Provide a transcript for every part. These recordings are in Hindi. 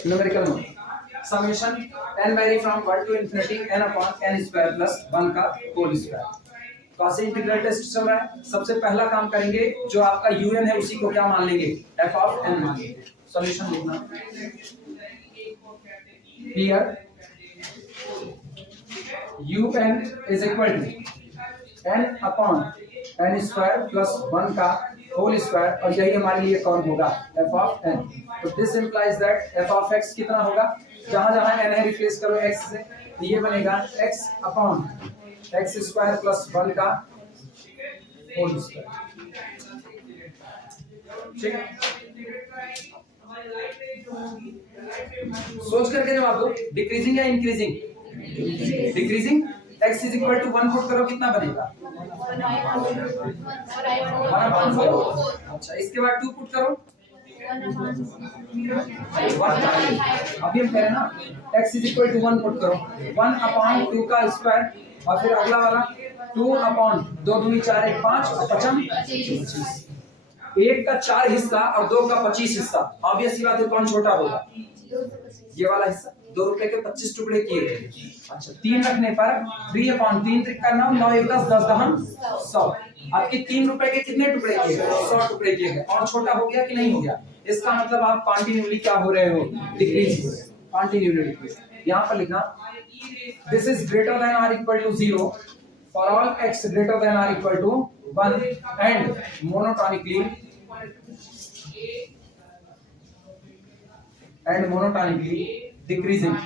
Numerical note summation n vary from 1 to infinity n upon n square plus 1 का होल स्क्वायर। कौन से इंटीग्रल टेस्ट चल रहा है? सबसे पहला काम करेंगे, जो आपका un है उसी को क्या मान लेंगे, f ऑफ n मान लेंगे। सॉल्यूशन लिखना here un is equal to n upon n square plus 1 का होल स्क्वायर, और यही हमारे लिए कौन होगा, f ऑफ n। तो this implies that f of x कितना होगा, जहां जहां n है रिप्लेस करो x से, तो ये बनेगा x upon x square plus 1 का होल स्क्वायर। ठीक है, सोच करके जवाब दो, डिक्रीजिंग या increasing? Decreasing. x is equal to 1 put करो, कितना बनेगा 1/4। अच्छा, इसके बाद 2 पुट करो 1। अभी हम कह रहे हैं ना x is equal to 1 put करो, 1/2 का स्क्वायर, और फिर अगला वाला 2/2 दूनी 4 1 5 और 5 25। 1 का 4 हिस्सा और 2 का 25 हिस्सा, ऑब्वियस सी बात है कौन छोटा होगा, ये वाला हिस्सा। 2 रुपए के 25 टुकड़े किए गए। अच्छा, 3 रखने पर 3/3 का नाम 9 1 10 10 दहम 100। आपके 3 रुपए के कितने टुकड़े किए गए, 100 टुकड़े किए गए। और छोटा हो गया कि नहीं हो गया, इसका मतलब आप कॉन्टिन्यूअसली क्या हो रहे हो, डिक्रीज हो रहे हो, कॉन्टिन्यूअसली डिक्रीज। यहां पर लिखना दिस इज ग्रेटर देन और equal to 0 for all x greater than और equal to 1 and monotonically decreasing.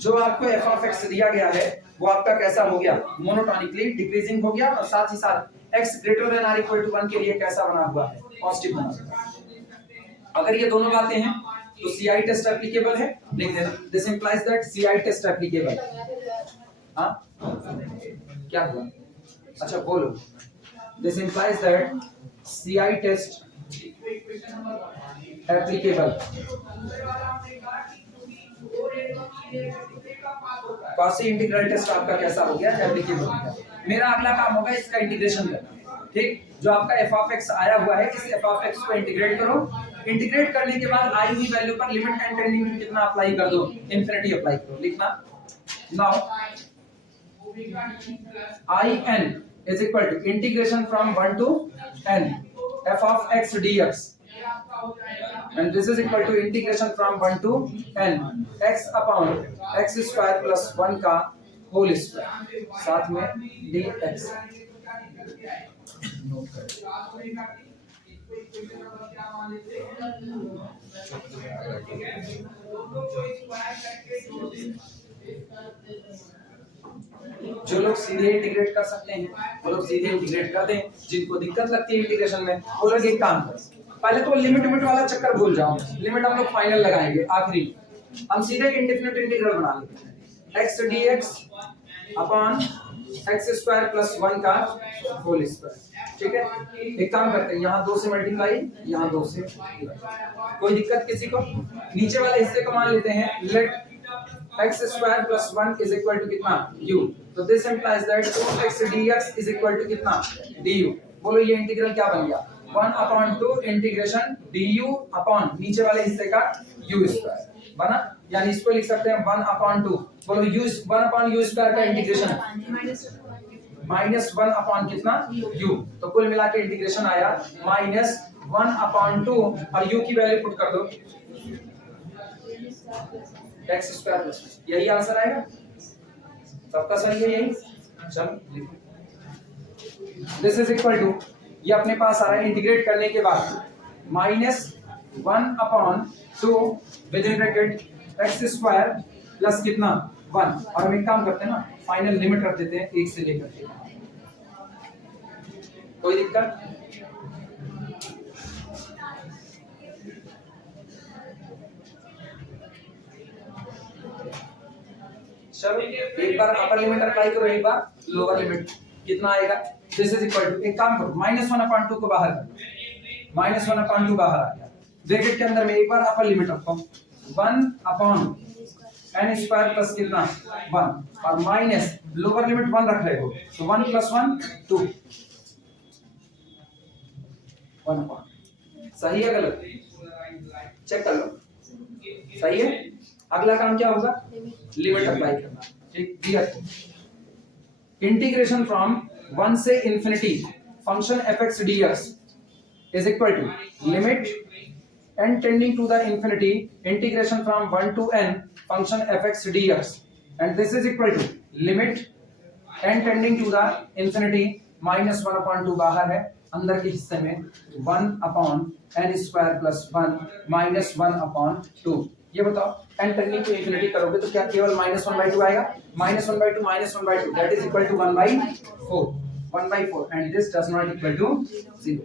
जो आपको f ऑफ x दिया गया है वो आपका कैसा हो गया, मोनोटोनिकली डिक्रीजिंग हो गया, और साथ ही साथ x ग्रेटर देन और इक्वल टू 1 के लिए कैसा बना हुआ है, पॉजिटिव बना हुआ है। अगर ये दोनों बातें हैं तो CI टेस्ट एप्लीकेबल है, लिख देना this implies that CI test applicable. हां, क्या हुआ, अच्छा बोलो, this implies that CI test applicable. Cauchy integral test आपका कैसा हो गया, एप्लीकेबल हो गया। मेरा अगला काम होगा इसका इंटीग्रेशन करना। ठीक, जो आपका f ऑफ x आया हुआ है, इस f ऑफ x को इंटीग्रेट करो। इंटीग्रेट करने के बाद आई हुई वैल्यू पर लिमिट एंड टेंडिंग कितना अप्लाई कर दो, इंफिनिटी अप्लाई करो। लिखना now in is equal to integration from 1 to n f of x dx, and this is equal to integration from 1 to n x upon x square plus 1 का होल स्क्वायर, साथ में dx। नोट करें जो लोग सीधे इंटीग्रेट कर सकते हैं वो लोग सीधे इंटीग्रेट कर दें, जिनको दिक्कत लगती है इंटीग्रेशन में वो लोग एक काम करें, पहले तो लिमिट वाला चक्कर भूल जाओ। लिमिट हम लोग फाइनल लगाएंगे आखिरी, हम सीधे इंडेफिनिट इंटीग्रल बना लेते हैं x dx upon x square plus 1 का होल स्क्वायर। ठीक है, एक काम करते हैं, यहाँ 2 से मल्टीप्लाई, यहाँ 2 से, कोई दिक्कत किसी को? नीचे वाले हिस्से को मान लेते हैं let x square plus 1 is equal to कितना u, तो this implies that 2x dx is equal to कितना du। बोलो ये इंटीग्रल क्या बन गया, 1/2 इंटीग्रेशन du अपॉन नीचे वाले हिस्से का u स्क्वायर बना, यानी इसको लिख सकते हैं 1/2। बोलो u 1/u स्क्वायर का इंटीग्रेशन -1 अपॉन कितना u, तो कुल मिला के इंटीग्रेशन आया -1/2, और u की वैल्यू पुट कर दो x स्क्वायर प्लस, यही आंसर आएगा, सबका सही है यही। चलो दिस इज इक्वल टू, ये अपने पास आ रहा है इंटीग्रेट करने के बाद -1/2 with in bracket x square plus कितना 1, और हम एक काम करते हैं ना, फाइनल लिमिट रख देते हैं 1 से लेकर के। कोई दिक्कत? चलो एक बार अपर लिमिट अप्लाई करो, एक बार लोअर लिमिट, कितना आएगा, दिस इज इक्वल टू, एक काम करो -1/2 को बाहर कर, -1/2 बाहर आ गया, ब्रैकेट के अंदर में एक बार अपर लिमिट रखो 1/n स्क्वायर प्लस कितना 1, और माइनस लोअर लिमिट 1 रख रहे हो तो 1 + 1 2, 1/, सही है गलत? चेक कर लो, सही है। अगला काम क्या होगा? लिमिट अप्लाई करना। ठीक, दिया इंटीग्रेशन फ्रॉम 1 से infinity function fx dx is equal to limit n tending to the infinity integration from 1 to n function fx dx, and this is equal to limit n tending to the infinity minus 1/2 बाहर है, अंदर के हिस्से में 1/n स्क्वायर प्लस 1 माइनस 1/2। ये बताओ n टेंडिंग टू इंफिनिटी करोगे तो क्या केवल -1/2 आएगा? -1/2 -1/2 that is equal to 1/4 1/4, and this does not equal to 0।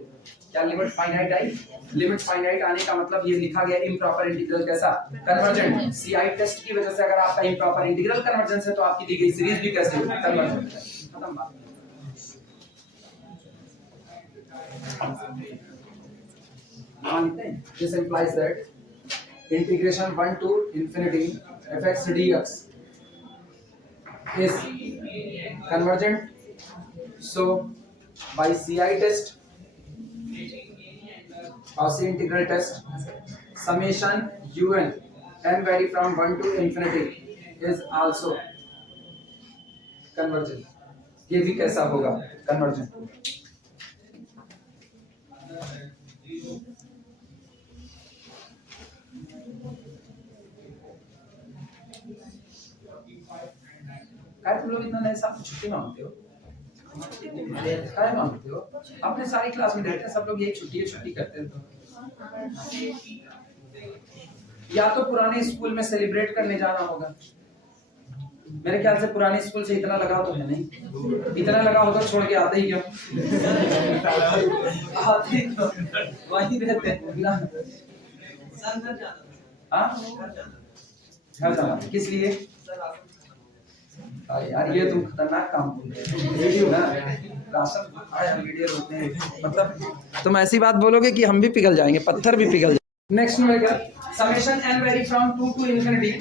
क्या लिमिट फाइनाइट आई? लिमिट फाइनाइट आने का मतलब ये लिखा गया इम्प्रॉपर इंटीग्रल कैसा? कन्वर्जेंट। सीआई टेस्ट की वजह से अगर आपका इम्प्रॉपर इंटीग्रल कन्वर्जेंस है तो आपकी दी गई सीरीज भी कैसे होगी? कन्वर्जेंट है। खत्म बात। मानते हैं this implies that integration 1 to infinity fx dx is convergent. So by CI test, Cauchy integral test, summation un n vary from 1 to infinity is also convergent. ये भी कैसा होगा? convergent। क्या तुम लोग इतना नए साल छुट्टी मांगते हो? क्या मांगते हो? अपने सारी क्लास में रहते हैं सब लोग यही छुट्टी करते हैं। तो या तो पुराने स्कूल में सेलिब्रेट करने जाना होगा। मेरे ख्याल से पुराने स्कूल से इतना लगाव तो है नहीं। इतना लगाव होगा छोड़ के आते ही क्यों? आते ही क्यों? वहीं रहते हैं ना। हाँ, घर जाना किस लिए? यार ये तुम खतरनाक काम वीडियो ना राशन आया वीडियो होते हैं, मतलब तुम ऐसी बात बोलोगे कि हम भी पिघल जाएंगे, पत्थर भी पिघल जाएंगे। नेक्स्ट में क्या? Summation n vary from 2 to infinity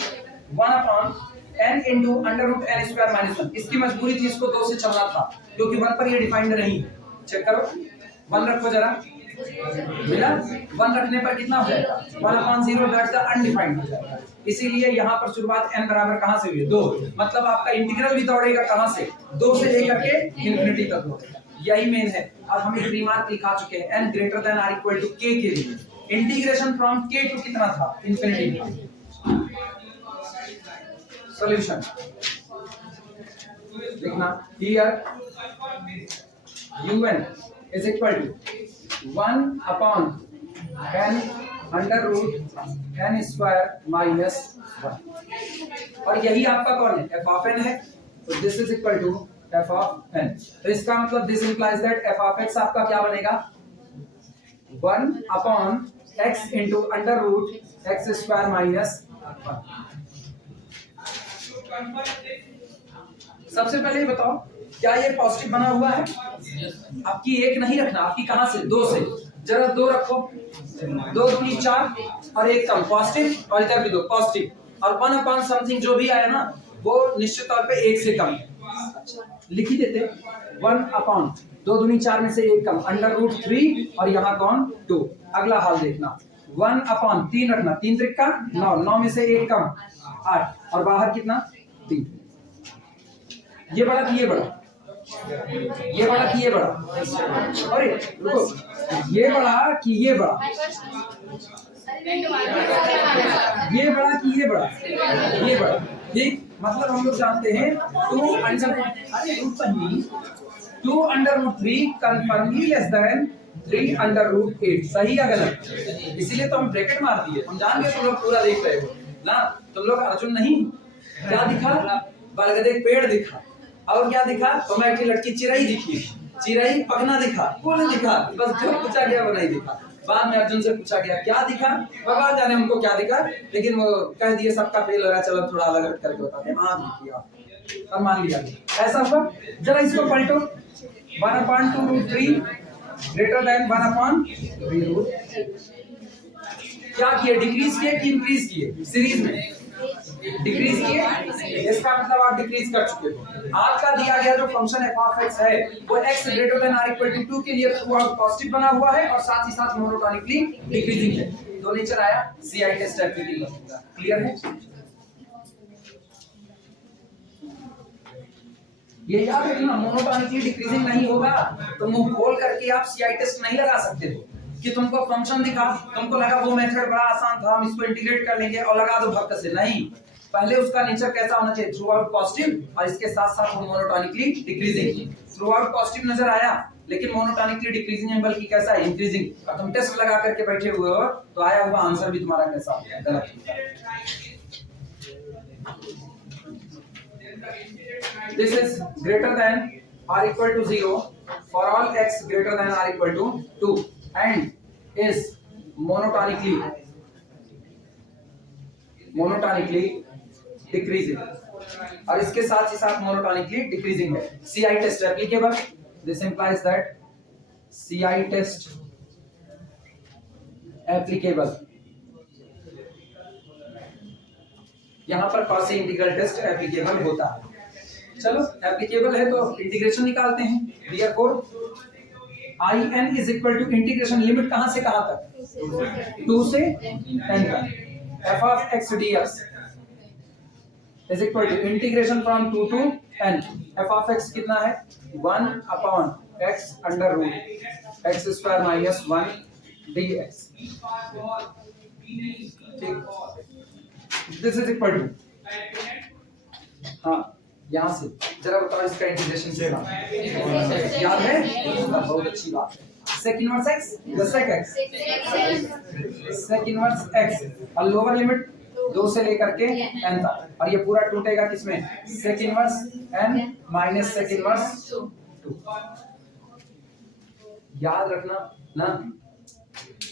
1/n into √n square minus 1। इसकी मजबूरी थी, इसको 2 से चलना था क्योंकि 1 पर ये डिफाइंड नहीं है। चेक करो 1 रखो जरा, मिला? 1 रखने पर कितना हो जाएगा? 1/0 दैट्स द अनडिफाइंड हो जाएगा। इसीलिए यहाँ पर शुरुआत n बराबर कहाँ से हुई है? 2। मतलब आपका इंटीग्रल भी दौड़ेगा कहाँ से? 2 से लेकर के इंफिनिटी तक दौड़ेगा। यही मेन है। और हम एक रिमार्क लिखा चुके हैं n greater than or equal to k के लिए इंटीग्रेशन फ्रॉम k टू कितना था? इंफिनिटी था। सॉल्यूशन लिखना here un is equal to 1/n √n square minus 1, और यही आपका कौन है? f of n है, तो this is equal to f of n। तो इसका मतलब this implies that f of x आपका क्या बनेगा? 1/x into √x square minus 1। सबसे पहले ये बताओ क्या ये पॉजिटिव बना हुआ है? आपकी एक नहीं रखना, आपकी कहां से? 2 से। जरा 2 रखो, 2 दूनी 4 और 1 कम पॉजिटिव, और इधर भी 2 पॉजिटिव, और 1/, समथिंग जो भी आया ना वो निश्चित तौर पे 1 से कम है। लिख ही देते 1/, 2 दूनी 4 में से 1 कम, √3, और यहाँ कौन? 2। अगला हाल देखना 1/, 3 रखना, 3 त्रिक 9, 9 में से 1 कम 8, और बाहर कितना? 3। ये बड़ा कि ये बड़ा? ये बड़ा कि ये बड़ा? अरे रुको, ये बड़ा कि ये बड़ा? ये बड़ा कि ये बड़ा? ये बड़ा। ठीक, मतलब हम लोग जानते हैं 2√3 कन्फर्मली लेस देन 3√8। सही या गलत? इसीलिए तो हम ब्रैकेट मार दिए। हम जान गए तुम लोग पूरा देख रहे हो ना। तुम लोग अर्जुन नहीं। क्या दिखा? बरगद एक पेड़ दिखा, और क्या दिखा? मैं की लड़की चिरई दिखी, चिरई पखना दिखा, फूल दिखा, बस जो पूछा गया वो नहीं दिखा। बाद में अर्जुन से पूछा गया क्या दिखा, भगवान जाने उनको क्या दिखा, लेकिन वो कह दिए सबका फेल हो रहा है, चलो थोड़ा अलग हट करके बताते हैं। हाँ किया और मान लिया, ऐसा हुआ। जरा इसको पलटो, 1/2√3 ग्रेटर देन 1/3। क्या किए? डिक्रीज किए कि इंक्रीज किए? सीरीज में डिक्रीज किए, इसका मतलब आप डिक्रीज कर चुके हो। आपका दिया गया जो फंक्शन f ऑफ x है वो x greater than or equal to 2 के लिए थ्रू आउट पॉजिटिव बना हुआ है और साथ ही साथ मोनोटोनिकली डिक्रीजिंग है। दो नेचर आया, CI टेस्ट एप्लीकेशन क्लियर है। ये याद रखना, मोनोटोनिकली डिक्रीजिंग नहीं होगा तो मुंह खोल करके आप CI टेस्ट नहीं लगा सकते हो कि तुमको फंक्शन दिखा, तुमको लगा वो मेथड बड़ा आसान था, हम इसको इंटीग्रेट कर लेंगे और लगा दो भक्त से। नहीं, पहले उसका नेचर कैसा होना चाहिए, थ्रू आउट पॉजिटिव और इसके साथ साथ monotonically decreasing. Through out positive नजर आया लेकिन मोनोटोनिकली डिक्रीजिंग है, बल्कि कैसा है, इंक्रीजिंग। और तुम टेस्ट लगा करके बैठे हुए हो तो आया हुआ आंसर भी तुम्हारा कैसा होगा, गलत होगा। This is greater than or equal to 0 for all x greater than or equal to 2 and is monotonically decreasing और इसके साथ ही साथ monotonically decreasing है। CI test applicable, this implies that CI test applicable। यहां पर कॉची इंटीग्रल टेस्ट एप्लीकेबल होता है। चलो एप्लीकेबल है तो इंटीग्रेशन निकालते हैं। therefore in is equal to integration limit कहां से कहां तक, 2 से n तक। f of x dx is equal to integration from 2 to n। f of x कितना है, 1 upon x under root x square minus 1 dx। ठीक, दिस इज इक्वल टू, हाँ यहां से जरा बताओ इसका इंटीग्रेशन से याद है, बहुत अच्छी बात है। सेक इनवर्स x, सेक x, सेक इनवर्स x और लोअर लिमिट 2 से लेकर के n तक, और ये पूरा टूटेगा किसमें, sec inverse n minus sec inverse 2। याद रखना ना,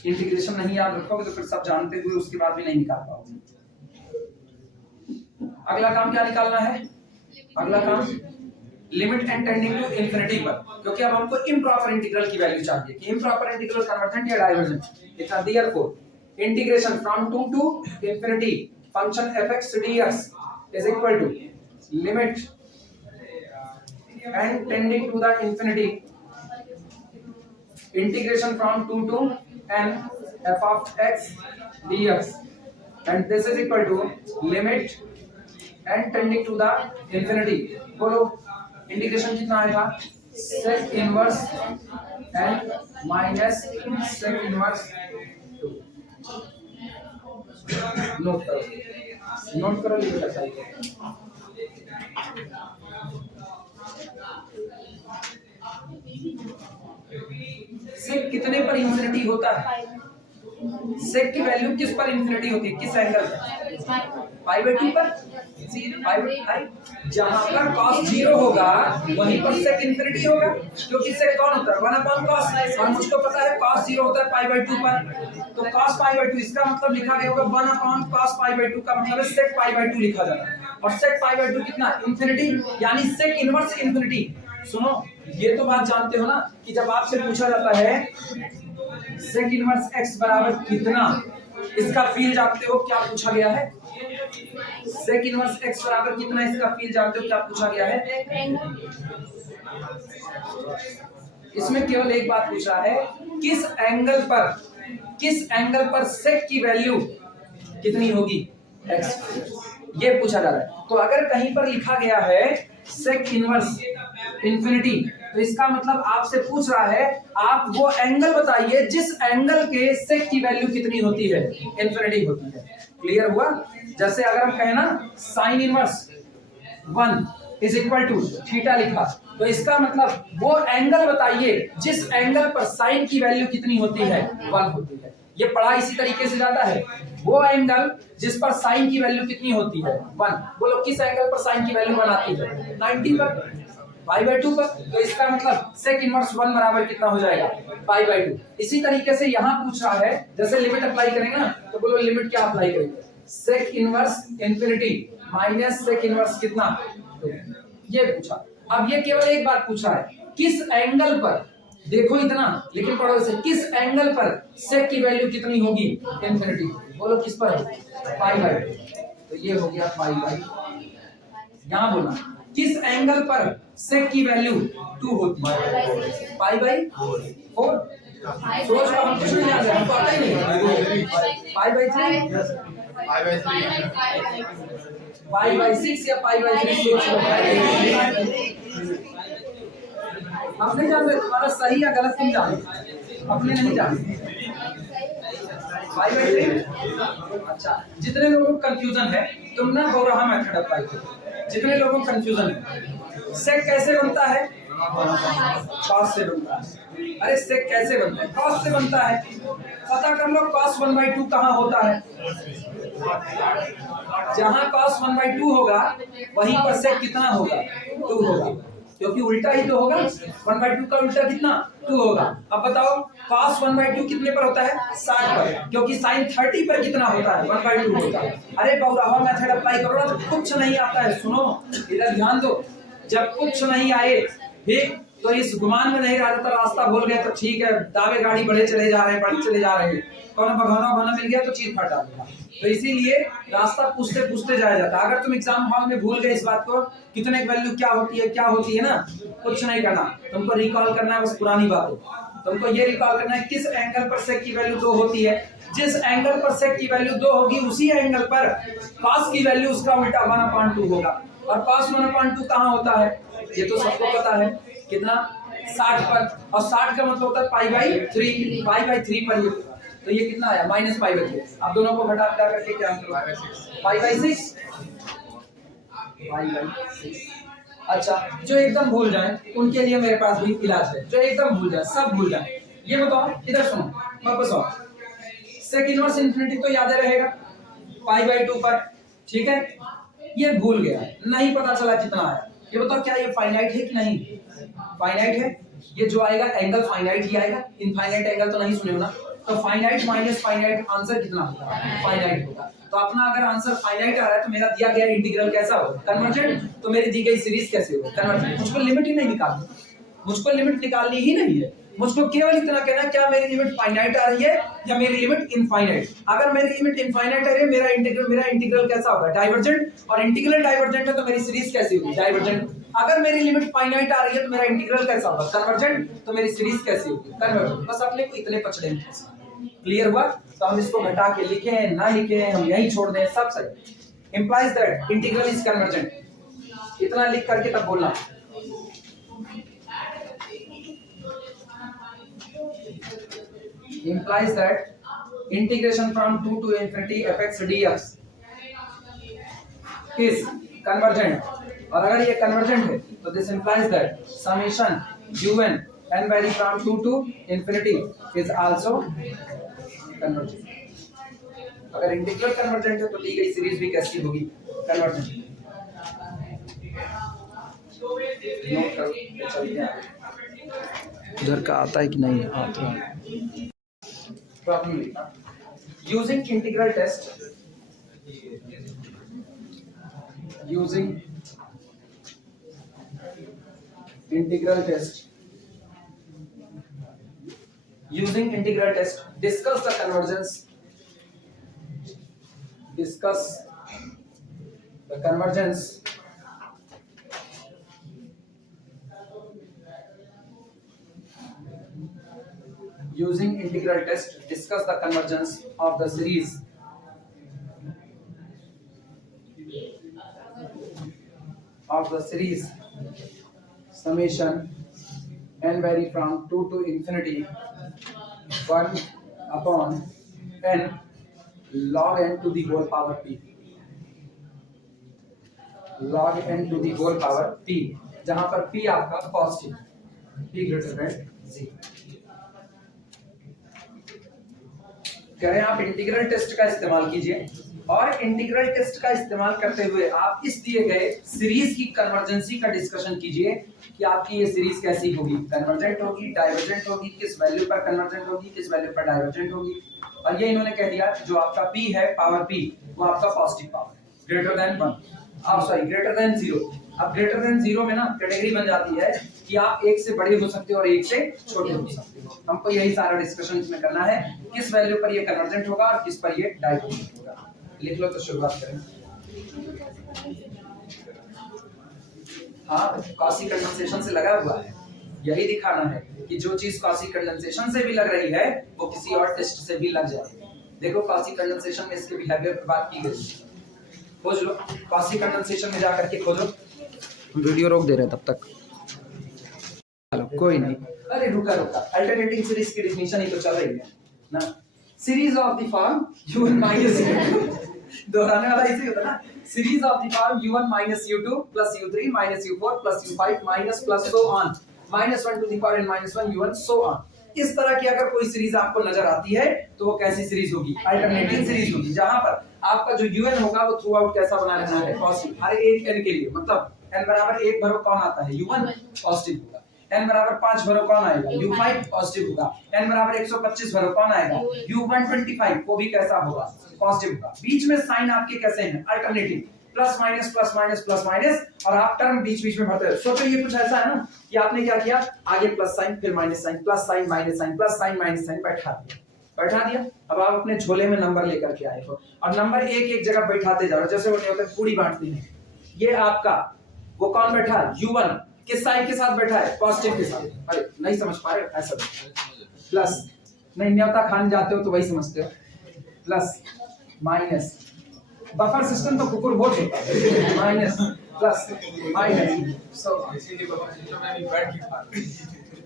इंटीग्रेशन नहीं याद रखोगे तो फिर सब जानते हुए उसके बाद भी नहीं निकाल पाओगे। अगला काम क्या निकालना है, अगला काम limit n tending to infinity पर, क्योंकि अब हमको इम्प्रॉपर इंटीग्रल की वैल्यू चाहिए कि इम्प्रॉपर इंटीग्रल कन्वर्जेंट या डाइवर्जेंट। इतना therefore integration from 2 to infinity function fx dx is equal to limit n tending to the infinity integration from 2 to n f of x dx and this is equal to limit and tending to the infinity। बोलो इंटीग्रेशन कितना आएगा, sec inverse n minus sec inverse 2। Note करो लिमिट अप्लाई करो। sec कितने पर इंफिनिटी होता है, sec की वैल्यू किस पर इंफिनिटी होती है, किस एंगल पर, π/2 पर, जहां पर cos 0 होगा वहीं पर sec इंफिनिटी होगा, क्योंकि sec कौन होता है, 1 cos, और मुझको पता है cos 0 होता है π/2 पर, तो cos π/2 इसका मतलब लिखा गया होगा 1 cos π/2 का मतलब है sec π/2 लिखा जाता है, और sec π/2 कितना, इंफिनिटी, यानी sec इनवर्स इंफिनिटी। सुनो ये तो बात जानते हो ना कि जब आपसे पूछा जाता है sec इनवर्स x बराबर कितना, इसका फील जानते हो क्या पूछा गया है, sec इनवर्स x बराबर कितना, इसका फील जानते हो क्या पूछा गया है। इसमें केवल एक बात पूछा है, किस एंगल पर sec की वैल्यू कितनी होगी, x, ये पूछा जा रहा है। तो अगर कहीं पर लिखा गया है sec इनवर्स इंफिनिटी, तो इसका मतलब आपसे पूछ रहा है आप वो एंगल बताइए जिस एंगल के sec की वैल्यू कितनी होती है, इंफिनिटी होती है। क्लियर हुआ। जैसे अगर हम कहें ना sin inverse 1 is equal to theta लिखा, तो इसका मतलब वो एंगल बताइए जिस एंगल पर sin की वैल्यू कितनी होती है, 1 होती है। ये पढ़ा इसी तरीके से जाता है, वो एंगल जिस पर sin की वैल्यू कितनी होती है, 1। बोलो किस एंगल पर sin की वैल्यू 1 आती है, 90 पर, π/2 पर, तो इसका मतलब sec इनवर्स 1 बराबर कितना हो जाएगा, π/2। इसी तरीके से यहाँ पूछ रहा है, जैसे लिमिट अप्लाई करेंगे ना, तो बोलो लिमिट क्या अप्लाई करेंगे, sec inverse infinity minus sec inverse कितना, ये पूछा। अब ये केवल एक बात पूछा है, किस एंगल पर, देखो इतना लेकिन पढ़ो इसे, किस एंगल पर sec की वैल्यू कितनी होगी, इंफिनिटी। बोलो किस पर, π/2। तो ये हो गया पाई बाई, यहाँ बोला किस एंगल पर सेक की वैल्यू 2 होती है? Pi by 4। सोच का हम कुछ नहीं जानते, हम तो आता ही नहीं। पाई बाई 3, पाई बाई 6 या पाई बाई 3 सोच लो। हम नहीं जानते तुम्हारा सही या गलत, तुम जानते, अपने नहीं जानते। Pi by 3। अच्छा, जितने लोगों को कंफ्यूजन है तुम ना गौरहा मेथड अप्लाई करो। जितने लोगों को कंफ्यूजन है, सेक कैसे बनता है? कॉस से बनता है। अरे सेक कैसे बनता है? कॉस से बनता है। पता कर लो कॉस 1/2 कहाँ होता है। जहां cos 1/2 होगा वहीं पर सेक कितना होगा? 2 होगा, क्योंकि उल्टा ही तो होगा। 1/2 का उल्टा कितना? 2 होगा। अब बताओ cos 1/2 कितने पर होता है? 60 पर, क्योंकि sin 30 पर कितना होता है? 1/2 होता है। अरे गौरहा मेथड अप्लाई करो ना तो कुछ नहीं आता है। सुनो इधर ध्यान दो, जब कुछ नहीं आए ठीक तो इस गुमान में नहीं रहता, रास्ता भूल गए तो ठीक है, दावे गाड़ी बढ़े चले जा रहे हैं, बढ़े चले जा रहे हैं, कौन भगवाना मिल गया तो चीज फटा देगा। तो इसीलिए रास्ता पूछते पूछते जाया जाता है। अगर तुम एग्जाम हॉल में भूल गए इस बात को, कितने की वैल्यू क्या होती है ना, कुछ नहीं करना, तुमको रिकॉल करना है बस पुरानी बातें। तुमको ये रिकॉल करना है किस एंगल पर सेक की वैल्यू 2 होती है। जिस एंगल पर सेक की वैल्यू 2 होगी उसी एंगल पर cos की वैल्यू उसका उल्टा 1/2 होगा। और cos 1/2 कहाँ होता है? ये तो सबको पता है, कितना? 60 पर। और 60 का मतलब होता है पाई बाई 3, पाई बाई 3 पर ये, तो ये कितना आया? -Pi by 3। अब दोनों को घटा घटा करके क्या answer? Pi by 6, pi by 6। अच्छा, जो एकदम भूल जाए उनके लिए मेरे पास भी इलाज है। जो एकदम भूल जाए, सब भूल जाए, ये बताओ, इधर सुनो वापस आओ। सेक इनवर्स इन्फिनिटी तो याद रहेगा पाई बाई 2 पर, ठीक है। ये भूल गया, नहीं पता चला कितना आया। ये बताओ क्या ये फाइनाइट है कि नहीं? फाइनाइट है। ये जो आएगा एंगल फाइनाइट ही आएगा, इनफाइनाइट एंगल तो नहीं सुने हो ना। तो फाइनाइट माइनस फाइनाइट आंसर कितना होगा? फाइनाइट होगा। तो अपना अगर आंसर फाइनाइट आ रहा है तो मेरा दिया गया इंटीग्रल कैसा होगा? कन्वर्जेंट। तो मेरी दी गई सीरीज कैसे होगी? कन्वर्जेंट। मुझको लिमिट ही नहीं निकालनी, मुझको लिमिट निकालनी ही नहीं है। मुझको केवल इतना कहना क्या मेरी लिमिट फाइनाइट आ रही है या मेरी लिमिट इनफाइनाइट। अगर मेरी लिमिट इनफाइनाइट आ रही है, मेरा इंटीग्रल कैसा होगा? डाइवर्जेंट। और इंटीग्रल डाइवर्जेंट है तो मेरी सीरीज कैसी होगी? डाइवर्जेंट। अगर मेरी लिमिट फाइनाइट आ रही है तो मेरा इंटीग्रल कैसा होगा? कन्वर्जेंट। तो मेरी सीरीज कैसी होगी? कन्वर्जेंट। बस अपने को इतने पचड़े में क्लियर हुआ। तो हम इसको घटा के लिखे ना लिखे, हम यही छोड़ दें, सब सही। Implies that integral is convergent, इतना लिख करके तब बोलना। implies that integration from 2 to infinity fx dx is convergent। और अगर ये convergent है तो this implies that summation un n vary from 2 to infinity is also convergent। अगर इंटीग्रल convergent है तो दी गई सीरीज भी कैसी होगी? convergent। नोट करो, चलते हैं उधर का आता है कि नहीं आता है। प्रॉब्लम लिखा, using integral test, using integral test, using integral test discuss the convergence, discuss the convergence using integral test, discuss the convergence of the series summation n vary from 2 to infinity 1 upon n log n to the whole power p, log n to the whole power p, जहां पर p आपका पॉजिटिव, p greater than 0। कह रहे हैं आप इंटीग्रल टेस्ट का इस्तेमाल कीजिए और इंटीग्रल टेस्ट का इस्तेमाल करते हुए आप इस दिए गए सीरीज की कन्वर्जेंसी का डिस्कशन कीजिए कि आपकी ये सीरीज कैसी होगी, कन्वर्जेंट होगी, डाइवर्जेंट होगी, किस वैल्यू पर कन्वर्जेंट होगी, किस वैल्यू पर डाइवर्जेंट होगी। और ये इन्होंने कह दिया जो आपका p है पावर p वो आपका positive power greater than 1, greater then 0। अब ग्रेटर देन 0 में ना कैटेगरी बन जाती है कि आप एक से बड़े हो सकते हो और एक से छोटे हो सकते हो। हमको यही सारा डिस्कशन इसमें करना है, किस वैल्यू पर ये कन्वर्जेंट होगा और किस पर ये डाइवर्जेंट होगा। लिख लो तो शुरुआत करें। हाँ, कॉशी कंडेंसेशन से लगा हुआ है। यही दिखाना है कि जो चीज कॉशी कंडेंसेशन से भी लग रही है वो किसी और टेस्ट से भी लग जाए। देखो कॉशी कंडेंसेशन में इसके बिहेवियर पर बात की गई, खोज लो कॉशी कंडेंसेशन में जाकर के खोजो। वीडियो रोक दे रहे तब तक, चलो कोई नहीं। अरे रुका अल्टरनेटिंग सीरीज की डेफिनेशन ही तो चल रही है ना। Series of the form u1 minus u2 दोहराने वाला इसी होता ना। Series of the form u1 minus u2 plus u3 minus u4 plus u5 minus plus so on minus 1 to the power n minus 1 u1 so on. इस तरह की अगर कोई सीरीज आपको नजर आती है तो वो कैसी सीरीज होगी? अल्टरनेटिंग सीरीज होगी, जहां पर आपका जो un होगा वो थ्रू आउट कैसा बना रहना है? पॉजिटिव। हर एक n के लिए, मतलब n बराबर 1 भरो कौन आता है? u1 पॉजिटिव होगा। n बराबर 5 भरो कौन आएगा? u5 पॉजिटिव होगा। n बराबर 125 भरो कौन आएगा? u125 वो भी कैसा होगा? पॉजिटिव होगा। बीच में साइन आपके कैसे हैं? Alternative, plus minus plus minus plus minus, और आप टर्म बीच बीच में भरते हो। सोचो ये कुछ ऐसा है ना कि आपने क्या किया, आगे प्लस साइन फिर minus sign, plus sign minus sign, plus sign minus sign बैठा दिया। अब आप अपने झोले में नंबर लेकर के आए हो और नंबर एक एक जगह बैठाते जा रहे हो, जैसे वो नहीं होता पूरी बांटती है। ये आपका वो कौन बैठा है? u1 किस साइन के साथ बैठा है? पॉजिटिव के साथ। अरे नहीं समझ पा रहे, ऐसा प्लस नहीं, न्योता खाने जाते हो तो वही समझते हो। प्लस माइनस, बफर सिस्टम तो कुकुर बोल देता है। माइनस प्लस माइनस,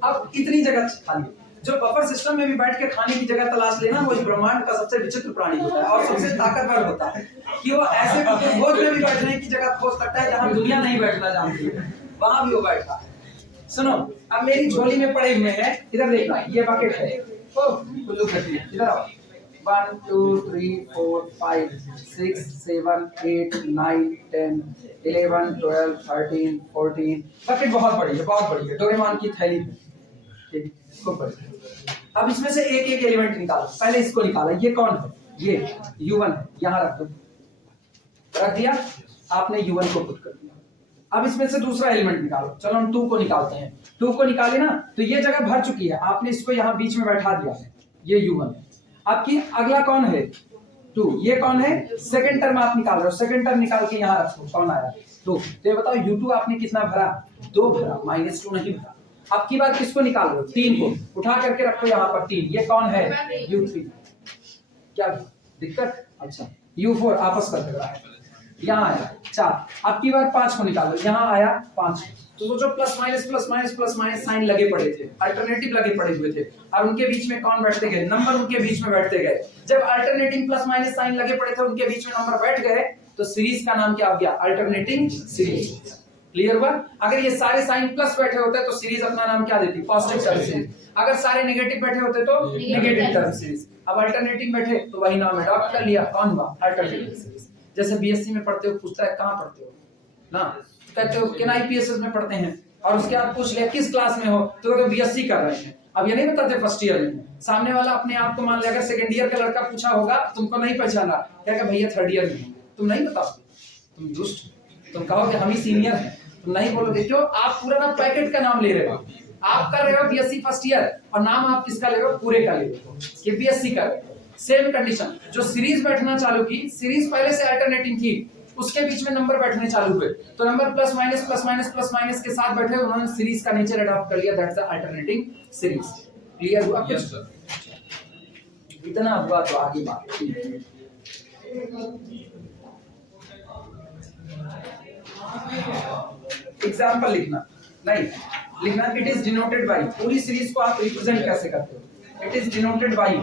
अब इतनी जगह खाली। जो बफर सिस्टम में भी बैठ के खाने की जगह तलाश लेना, वो इस ब्रह्मांड का सबसे विचित्र प्राणी होता है और सबसे ताकतवर होता है कि वो ऐसे भोज में भी बैठने की जगह खोज सकता है जहां दुनिया नहीं बैठना जानती है, वहां भी वो बैठा है। सुनो, अब मेरी झोली में पड़े हुए हैं, इधर देखना, ये बकेट है। ओ कुल्लू खट्टी, इधर आओ। 1 2 3 4 5 6 7 8 9 10 11 12 13 14। बकेट बहुत बड़ी है, डोरेमोन की थैली है, ठीक, खूब बड़ी। अब इसमें से एक एक एलिमेंट निकालो। पहले इसको निकाला, ये कौन है? ये u1 है, यहां रख दो। रख दिया आपने, u1 को पुट कर दिया। अब इसमें से दूसरा एलिमेंट निकालो। चलो हम 2 को निकालते हैं। 2 को निकाले ना तो ये जगह भर चुकी है, आपने इसको यहाँ बीच में बैठा दिया है, ये u1 है। आपकी अगला कौन है? 2। ये कौन है? सेकंड टर्म आप निकाल रहे हो, सेकंड टर्म निकाल के यहाँ रखो, कौन आया? 2। तो ये बताओ u2 आपने कितना भरा? 2 भरा, -2 नहीं भरा। अब की बार किसको निकाल रहे हो? 3 को उठा करके रखो यहाँ पर 3। ये कौन है? u3। क्या दिक्कत? अच्छा, u4 आपस कर दे रहा है, यहाँ आया 4। अब की बार 5 को निकालो, यहाँ आया 5। तो जो प्लस माइनस साइन लगे पड़े थे, अल्टरनेटिव लगे पड़े हुए थे, और उनके बीच में कौन बैठते गए? नंबर उनके बीच में बैठते गए। जब अल्टरनेटिंग प्लस माइनस साइन लगे पड़े थे, उनके बीच में नंबर बैठ गए, तो सीरीज का नाम क्या हो गया? Alternating series. क्लियर हुआ? अगर ये सारे साइन प्लस बैठे होते तो सीरीज अपना नाम क्या देती? Positive term series. अगर सारे नेगेटिव बैठे होते तो नेगेटिव टर्म सीरीज। अब अल्टरनेटिव बैठे तो वही नाम अडॉप्ट कर लिया, कौन हुआ? Alternative series. जैसे बीएससी में पढ़ते हो, पूछता है कहाँ पढ़ते हो ना, कहते हो किन आईपीएसएस में पढ़ते हैं, और उसके बाद पूछ लिया किस क्लास में हो, तो बीएससी कर रहे हैं। अब ये नहीं बताते फर्स्ट ईयर में। सामने वाला अपने आप को मान लिया, अगर सेकंड ईयर का लड़का पूछा होगा, तुमको नहीं पहचाना, क्या भैया थर्ड ईयर में, तुम नहीं बताओगे, तुम दुष्ट, तुम कहोगे हम ही सीनियर हैं, तुम नहीं बोलोगे। क्यों? आप पूरा ना पैकेट का नाम ले रहे हो। आप कर रहे हो बीएससी फर्स्ट ईयर, और नाम आप किसका ले रहे हो? पूरे का ले रहे हो कि बीएससी कर रहे हो। सेम कंडीशन, जो सीरीज बैठना चालू की, सीरीज पहले से अल्टरनेटिंग थी, उसके बीच में नंबर बैठने चालू हुए, तो नंबर प्लस माइनस के साथ बैठे, उन्होंने सीरीज का नेचर अडॉप्ट कर लिया, that's the alternating series. Clear हुआ? Yes sir. इतना हुआ तो आगे बात। एग्जांपल लिखना नहीं लिखना, इट इज डिनोटेड बाय। पूरी सीरीज को आप रिप्रेजेंट कैसे करते हो? It is denoted by,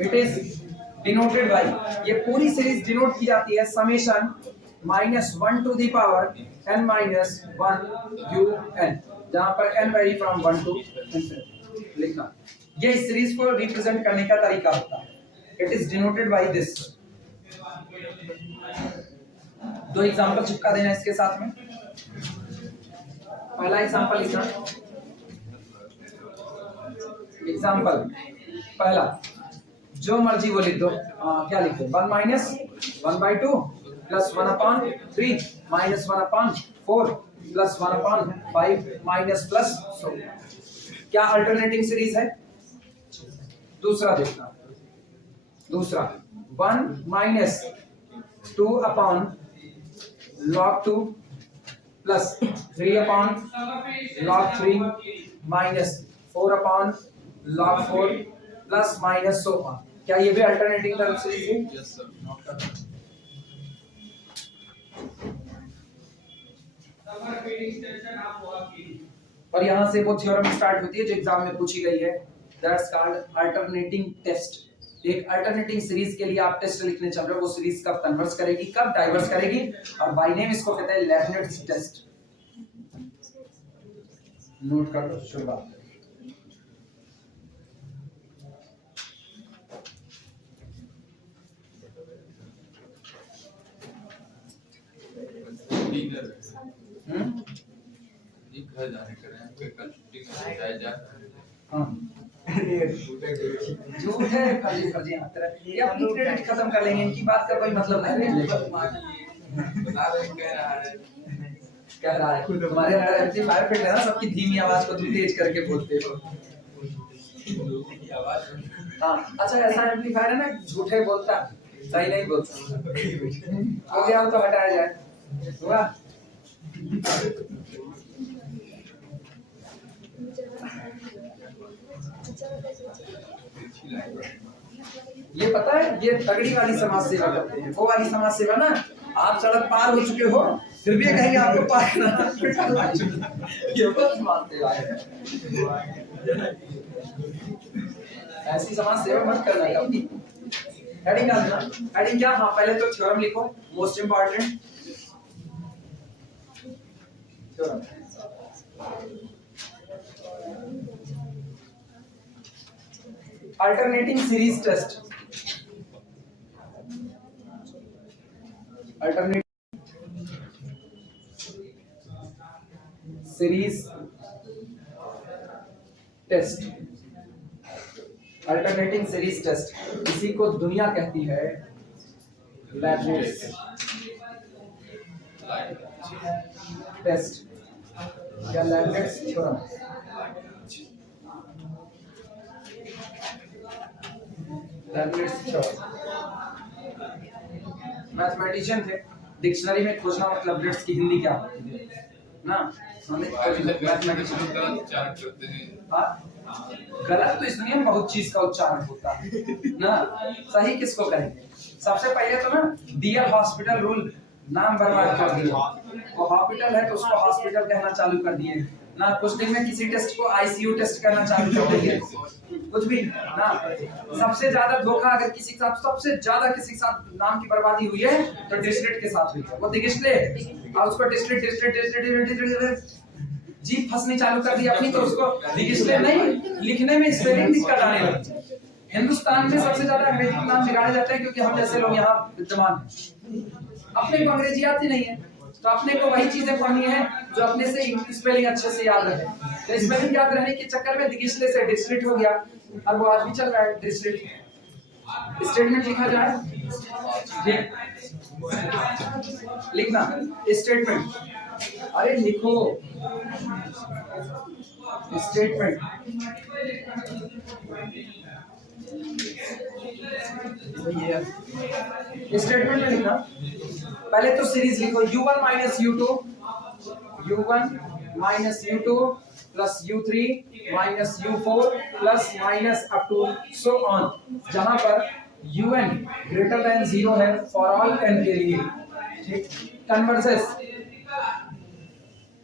it is denoted by, ये पूरी सीरीज डिनोट की जाती है summation -1 to the power n minus 1 un, जहां पर n vary from 1 to infinity लिखना। ये इस सीरीज को रिप्रेजेंट करने का तरीका होता है। It is denoted by this. 2 example चिपका देना इसके साथ में। पहला एग्जांपल लिखना, एग्जांपल पहला, जो मर्जी वो लिख दो। क्या लिख दो? 1 minus 1/2 plus 1/3 minus 1/4 plus 1/5 minus plus, so क्या अल्टरनेटिंग सीरीज है? दूसरा देखना, दूसरा 1 minus 2 upon log 2 plus 3 upon log 3 minus 4 upon log 4 plus minus so on. क्या ये भी अल्टरनेटिंग टर्म सीरीज है? यस सर, नोट कर। और यहां से वो थ्योरम स्टार्ट होती है जो एग्जाम में पूछी गई है, दैट्स कॉल्ड अल्टरनेटिंग टेस्ट। एक अल्टरनेटिंग सीरीज के लिए आप टेस्ट लिखने चल रहे हो, वो सीरीज कब कन्वर्स करेगी, कब डाइवर्स करेगी, और बाय नेम इसको कहते हैं लेबनिट्ज टेस्ट। नोट कर लो, शुरुआत। घर जाने के लिए कोई कल छुट्टी में जाए जा। हाँ झूठ है, फर्जी फर्जी आते रहे। ये अपनी क्रेडिट खत्म कर लेंगे, इनकी बात का कोई मतलब नहीं है। बता रहे कह रहा है तुम्हारे अंदर एम्पलीफायर फिट है ना, सबकी धीमी आवाज को तुम तेज करके बोलते हो। हाँ अच्छा, ऐसा एम्पलीफायर है ना, झूठे बोलता सही नहीं बोलता। हो गया तो हटाया जाए, हुआ। ये पता है, ये तगड़ी वाली समाज सेवा करते हैं। वो वाली समाज सेवा ना, आप सड़क पार हो चुके हो फिर भी कहेंगे आपको पार करना। ये बहुत समाज सेवा है। ऐसी समाज सेवा मत करना कभी। हेडिंग डालना, हेडिंग क्या? हाँ पहले तो थ्योरम लिखो, most important theorem. Alternating series test, alternating series test, alternating series test, इसी को दुनिया कहती है लेबनिट्ज टेस्ट या लेबनिट्ज थ्योरम। मैथमेटिशियन थे, डिक्शनरी में खोजना मतलब ब्लिट्स की हिंदी क्या होती है ना, मैथमेटिशियन गलत तो इस दुनिया में बहुत चीज का उच्चारण होता है ना, सही किसको कहेंगे? सबसे पहले तो ना डीएल हॉस्पिटल रूल नाम बर्बाद कर दिया। वो हॉस्पिटल है तो उसको हॉस्पिटल कहना चालू कर दिए ना, कुछ दिन में किसी टेस्ट को आईसीयू टेस्ट करना चालू कर दिए, कुछ भी ना। सबसे ज्यादा धोखा अगर किसी के साथ, सबसे ज्यादा किसी के साथ नाम की बर्बादी हुई है तो डिस्ट्रिक्ट के साथ हुई है। वो दिगिस्ले और उसको डिस्ट्रिक्ट जीप फंसनी चालू कर दी अपनी, तो उसको दिगिस्ले नहीं, लिखने में स्पेलिंग दिक्कत आने लगी। हिंदुस्तान में सबसे ज्यादा अंग्रेजी के नाम बिगाड़े जाते हैं क्योंकि हम जैसे लोग यहाँ विद्यमान हैं। अपने को अंग्रेजी आती नहीं है तो अपने को वही चीजें पढ़नी है जो अपने से स्पेलिंग अच्छे से याद रहे। तो स्पेलिंग याद रहने के चक्कर में दिगिस्ले से डिस्ट्रिक्ट हो गया, और वो आज भी चल रहा है डिस्ट्रिक्ट। स्टेटमेंट लिखा जाए, लिखना स्टेटमेंट, अरे लिखो स्टेटमेंट। स्टेटमेंट में लिखना, पहले तो सीरीज लिखो u1 minus u2, u1 minus u2 plus u3 minus u4 plus minus up to so on, जहां पर un ग्रेटर देन 0 है फॉर ऑल n के लिए। ठीक,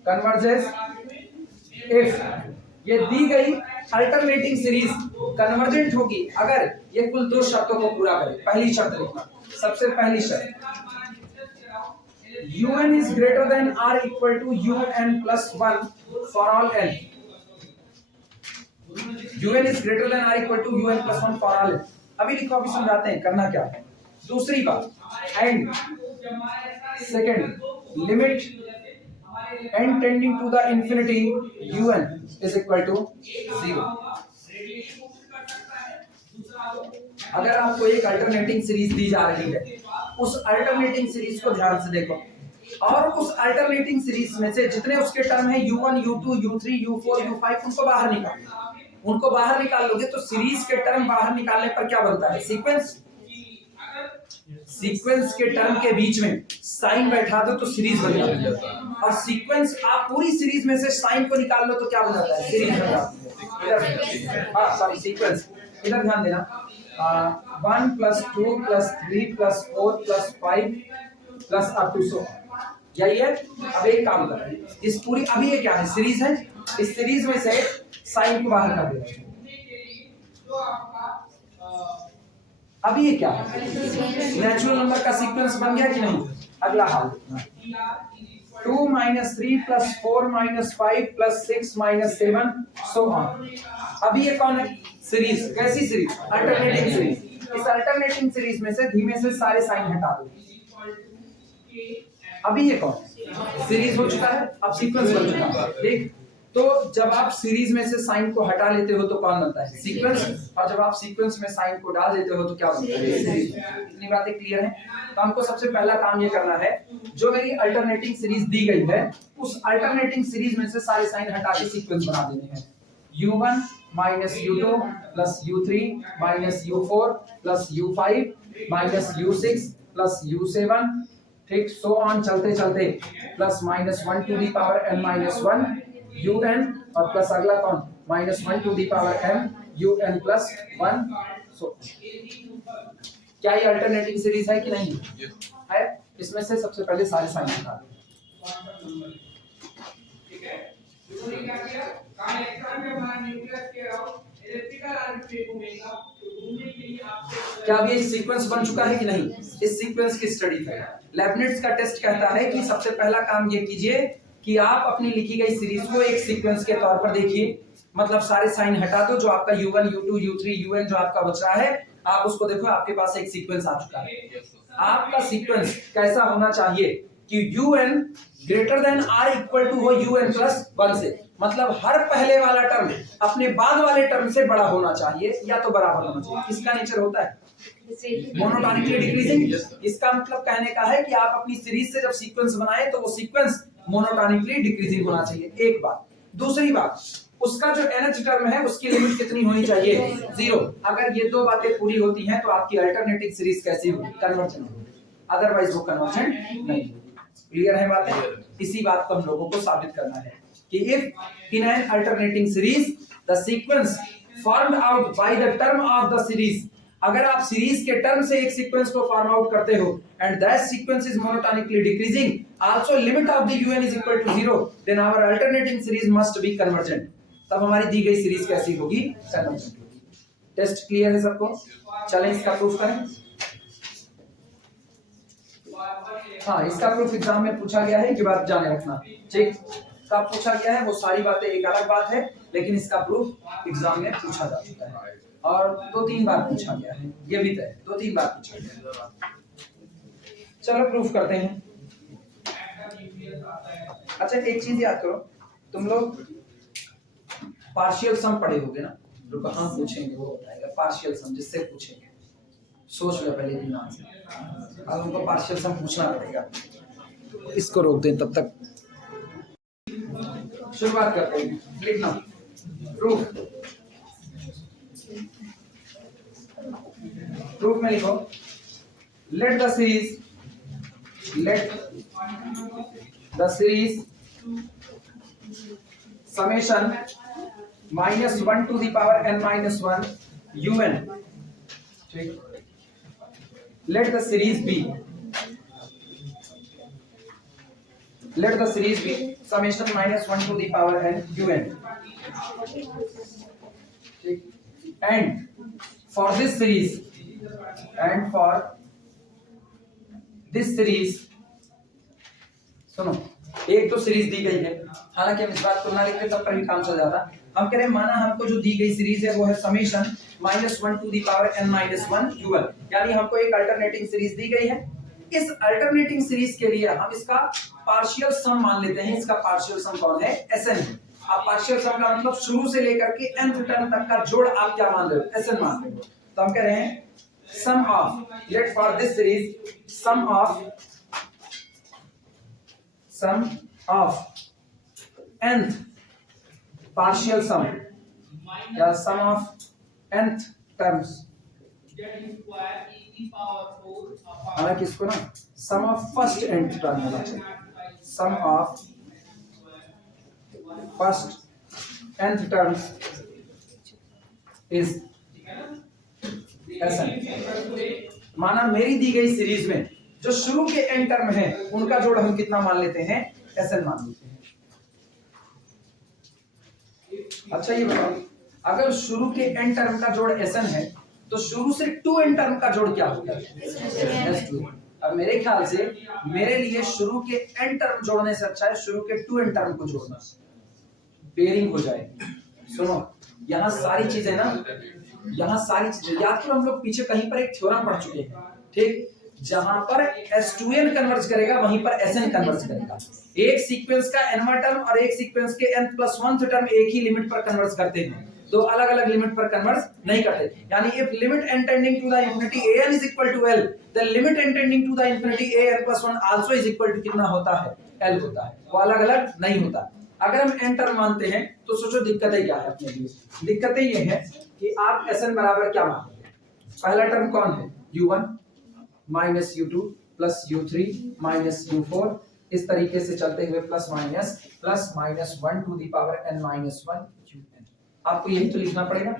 कन्वर्जेस इफ ये दी गई अल्टरनेटिंग सीरीज कन्वर्जेंट होगी अगर ये कुल दो शर्तों को पूरा करे। पहली शर्त लिखना, सबसे पहली शर्त un is greater than or equal to un plus 1 for all n, un is greater than or equal to un plus 1 for all n। अभी लिखो, अभी समझाते हैं करना क्या है। दूसरी बात, and second limit n tending to the infinity un is equal to 0। अगर आपको एक अल्टरनेटिंग सीरीज दी जा रही है, उस अल्टरनेटिंग सीरीज को ध्यान से देखो, और उस अल्टरनेटिंग सीरीज में से जितने उसके टर्म है u1 u2 u3 u4 u5 उनको बाहर निकाल लोगे तो सीरीज के टर्म बाहर निकालने पर क्या बनता है? सीक्वेंस। सीक्वेंस के टर्म के बीच में साइन बैठा दो तो सीरीज बन जाती है, और सीक्वेंस आप पूरी सीरीज में से साइन को निकाल लो तो क्या बन जाता है, सीरीज बन जाती है। हाँ सॉरी सीक्वेंस, इधर ध्यान देना। 1 + 2 + 3 + 4 + 5 + up to so यही है। अब एक काम कर रहे हैं, इस पूरी अभी ये क्या है, सीरीज है, इस सीरीज में से साइन को बाहर कर देना। अभी ये क्या है, नेचुरल नंबर का सीक्वेंस बन गया कि नहीं। अगला हाल 2 - 3 + 4 - 5 + 6 - 7 सो ऑन। अभी ये कौन है, सीरीज। कैसी सीरीज, अल्टरनेटिंग सीरीज। इस अल्टरनेटिंग सीरीज में से धीमे से सारे साइन हटा दो। अभी ये कौन, सीरीज हो चुका है, अब सीक्वेंस बन चुका है। ठीक, तो जब आप सीरीज में से साइन को हटा लेते हो तो कौन बनता है, सीक्वेंस, और जब आप सीक्वेंस में साइन को डाल देते हो तो क्या बनता है, सीरीज। इतनी बातें क्लियर हैं। तो हमको सबसे पहला काम ये करना है, जो मेरी अल्टरनेटिंग सीरीज दी गई है उस अल्टरनेटिंग सीरीज में से सारे साइन हटा के सीक्वेंस बना देने हैं। u1 - u2 + u3 - u4 + u5 - u6 + u7, ठीक, सो ऑन चलते चलते +-1 to the power n - 1 un, और प्लस अगला कौन, -1 to the power n un + 1। सो क्या ये अल्टरनेटिंग सीरीज है कि नहीं है। इसमें से सबसे पहले सारे साइन हटा दो। ठीक है, तो क्या किया, का इलेक्ट्रॉन में हमारा न्यूक्लियस के अराउंड इलेक्ट्रिकल आर्बिट्रेट घूमेगा, तो घूमने के लिए आपको क्या अभी एक सीक्वेंस बन चुका है कि नहीं। इस सीक्वेंस की स्टडी है। लेबनिट्ज का टेस्ट कहता है कि सबसे पहला काम ये कीजिए कि आप अपनी लिखी गई सीरीज को एक सीक्वेंस के तौर पर देखिए, मतलब सारे साइन हटा दो, जो आपका u1 u2 u3 un जो आपका बच रहा है आप उसको देखो, आपके पास एक सीक्वेंस आ चुका है। आपका सीक्वेंस कैसा होना चाहिए कि un greater than r equal to हो un + 1 से, मतलब हर पहले वाला टर्म अपने बाद वाले टर्म से बड़ा होना चाहिए या तो बराबर होना चाहिए। किसका नेचर होता है, मोनोटोनिकली डिक्रीजिंग। इसका मतलब कहने का है कि आप अपनी सीरीज से जब सीक्वेंस बनाए तो वो सीक्वेंस मोनोटोनिकली डिक्रीजिंग होना चाहिए, एक बात। दूसरी बात, उसका जो nth टर्म है उसकी लिमिट कितनी होनी चाहिए, 0। अगर ये दो बातें पूरी होती हैं तो आपकी अल्टरनेटिंग सीरीज कैसी होगी, कन्वर्जेंट होगी, अदरवाइज वो कन्वर्जेंट नहीं होगी। क्लियर है बातें। इसी बात को हम लोगों को साबित करना है कि if in an alternating series the sequence formed out by the term of the series, अगर आप सीरीज के टर्म से एक सीक्वेंस को फॉर्म आउट करते हो and that sequence is monotonically decreasing, also limit of the un is equal to 0, then our alternating series must be convergent. तब हमारी दी गई सीरीज कैसी होगी, कन्वर्जेंट होगी। टेस्ट क्लियर है सबको, चलें इसका प्रूफ करें। हाँ, इसका प्रूफ एग्जाम में पूछा गया है, कि बात जाने रखना। ठीक, कब पूछा गया है वो सारी बातें एक अलग बात है, लेकिन इसका प्रूफ एग्जाम में पूछा जा चुका है और 2-3 बार पूछा गया है, ये भी तय 2-3 बार पूछा गया है। चलो प्रूफ करते हैं। अच्छा एक चीज याद करो, तुम लोग पार्शियल सम पढ़े होगे ना, जो कहाँ पूछेंगे वो बताएगा। पार्शियल सम जिससे पूछेंगे, सोच लो पहले दिमाग से, अब उनको पार्शियल सम पूछना पड़ेगा। इसको रोक दें तब तक, शुरुआत करते हैं। लिखना प्रूफ, प्रूफ में लिखो, let the series summation -1 to the power n - 1 un, ठीक, let the series be summation -1 to the power n un, ठीक, and for this series सुनो, एक तो सीरीज दी गई है, हालांकि हम इस बात को ना लिखते तब पर भी काम चल जाता। हम कह रहे हैं माना हमको जो दी गई सीरीज है वो है summation -1 to the power n - 1 un, यानी हमको एक अल्टरनेटिंग सीरीज दी गई है। इस अल्टरनेटिंग सीरीज के लिए हम इसका पार्शियल सम मान लेते हैं। इसका पार्शियल सम कौन है, Sn। आप पार्शियल सम का मतलब शुरू से लेकर के nth टर्म तक का जोड़ आप क्या मान रहे हो, Sn मान रहे हो। तो हम कह रहे हैं sum of, let for this series sum of nth partial sum या sum of nth terms हालांकि इसको ना sum of first nth term होना चाहिए, sum of first nth term is Sn। माना मेरी दी गई सीरीज में जो शुरू के n टर्म है उनका जोड़ हम कितना मान लेते हैं, Sn मान लेते हैं। अच्छा ये बताओ, अगर शुरू के n टर्म का जोड़ Sn है तो शुरू से 2n टर्म का जोड़ क्या होगा, S2। अब मेरे ख्याल से मेरे लिए शुरू के n टर्म जोड़ने से अच्छा है शुरू के 2n टर्म को जोड़ना, पेयरिंग हो जाएगी। सुनो यहाँ सारी चीजें ना, यहाँ सारी चीजें याद करो, हम लोग पीछे कहीं पर एक थ्योरम पढ़ चुके हैं, ठीक, जहां पर S2n कन्वर्ज करेगा वहीं पर Sn कन्वर्ज करेगा। एक सीक्वेंस का nवां टर्म और एक सीक्वेंस के n+1 टर्म एक ही लिमिट पर कन्वर्ज करते हैं, दो अलग अलग लिमिट पर कन्वर्ज नहीं करते। यानी if limit n tending to the infinity an is equal to l, the limit n tending to the infinity an+1 also is equal to कितना होता है, l होता है, वो अलग अलग नहीं होता। अगर हम n टर्म मानते हैं तो सोचो दिक्कतें क्या है अपने लिए। दिक्कतें ये हैं कि आप Sn बराबर क्या मानोगे, पहला टर्म कौन है, u1 minus u2 plus u3 minus u4, इस तरीके से चलते हुए plus minus 1 to the power n minus 1 un। आपको यही तो लिखना पड़ेगा,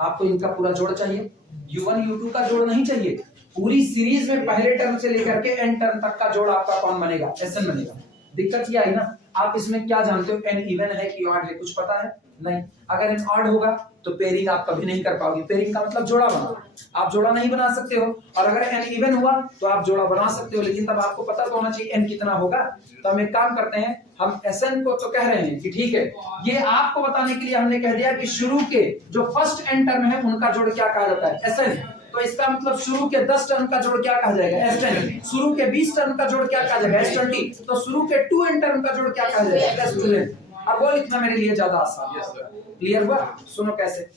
आपको इनका पूरा जोड़ चाहिए, u1 u2 का जोड़ नहीं चाहिए, पूरी सीरीज में पहले टर्म से लेकर के n टर्म तक का जोड़ आपका कौन बनेगा, Sn बनेगा। दिक्कत ये आई ना, आप इसमें क्या जानते हो, n इवन है कि ऑड है, कुछ पता है नहीं। अगर n ऑड होगा तो पेयरिंग आप कभी नहीं कर पाओगे, पेयरिंग का मतलब जोड़ा बनाओ, आप जोड़ा नहीं बना सकते हो। और अगर n इवन हुआ तो आप जोड़ा बना सकते हो, लेकिन तब आपको पता तो होना चाहिए n कितना होगा। तो हम एक काम करते हैं, हम Sn को तो कह रहे हैं कि ठीक है, ये आपको बताने के लिए हमने कह दिया कि शुरू के जो फर्स्ट n टर्म है उनका जोड़ क्या कहा जाता है, Sn। तो इसका मतलब शुरू के 10 टर्म का जोड़ क्या कहा जाएगा, S10। शुरू के 20 टर्म का जोड़ क्या कहा जाएगा, S20। तो शुरू के 2n टर्म का जोड़ क्या कहा जाएगा, S2n। अब वो लिखना मेरे लिए ज्यादा आसान है। क्लियर हुआ? सुनो कैसे,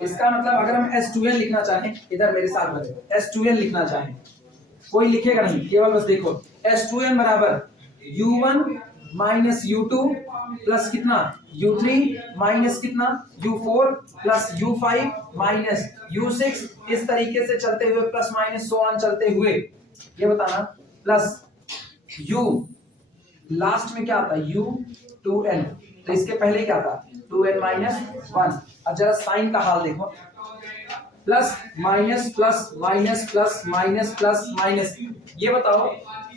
इसका मतलब अगर हम S2n लिखना चाहें, इधर मेरे साथ बने, S2n लिखना चाहें, कोई लिखेगा नहीं, केवल बस देखो, S2n बराबर u1 माइनस u2 प्लस कितना u3 माइनस कितना u4 plus u5 minus u6, इस तरीके से चलते हुए प्लस माइनस सो ऑन चलते हुए, ये बताना, प्लस u लास्ट में क्या आता है u2n, तो इसके पहले क्या था 2n माइनस 1। अब जरा साइन का हाल देखो, plus minus plus minus plus minus plus minus. ये बताओ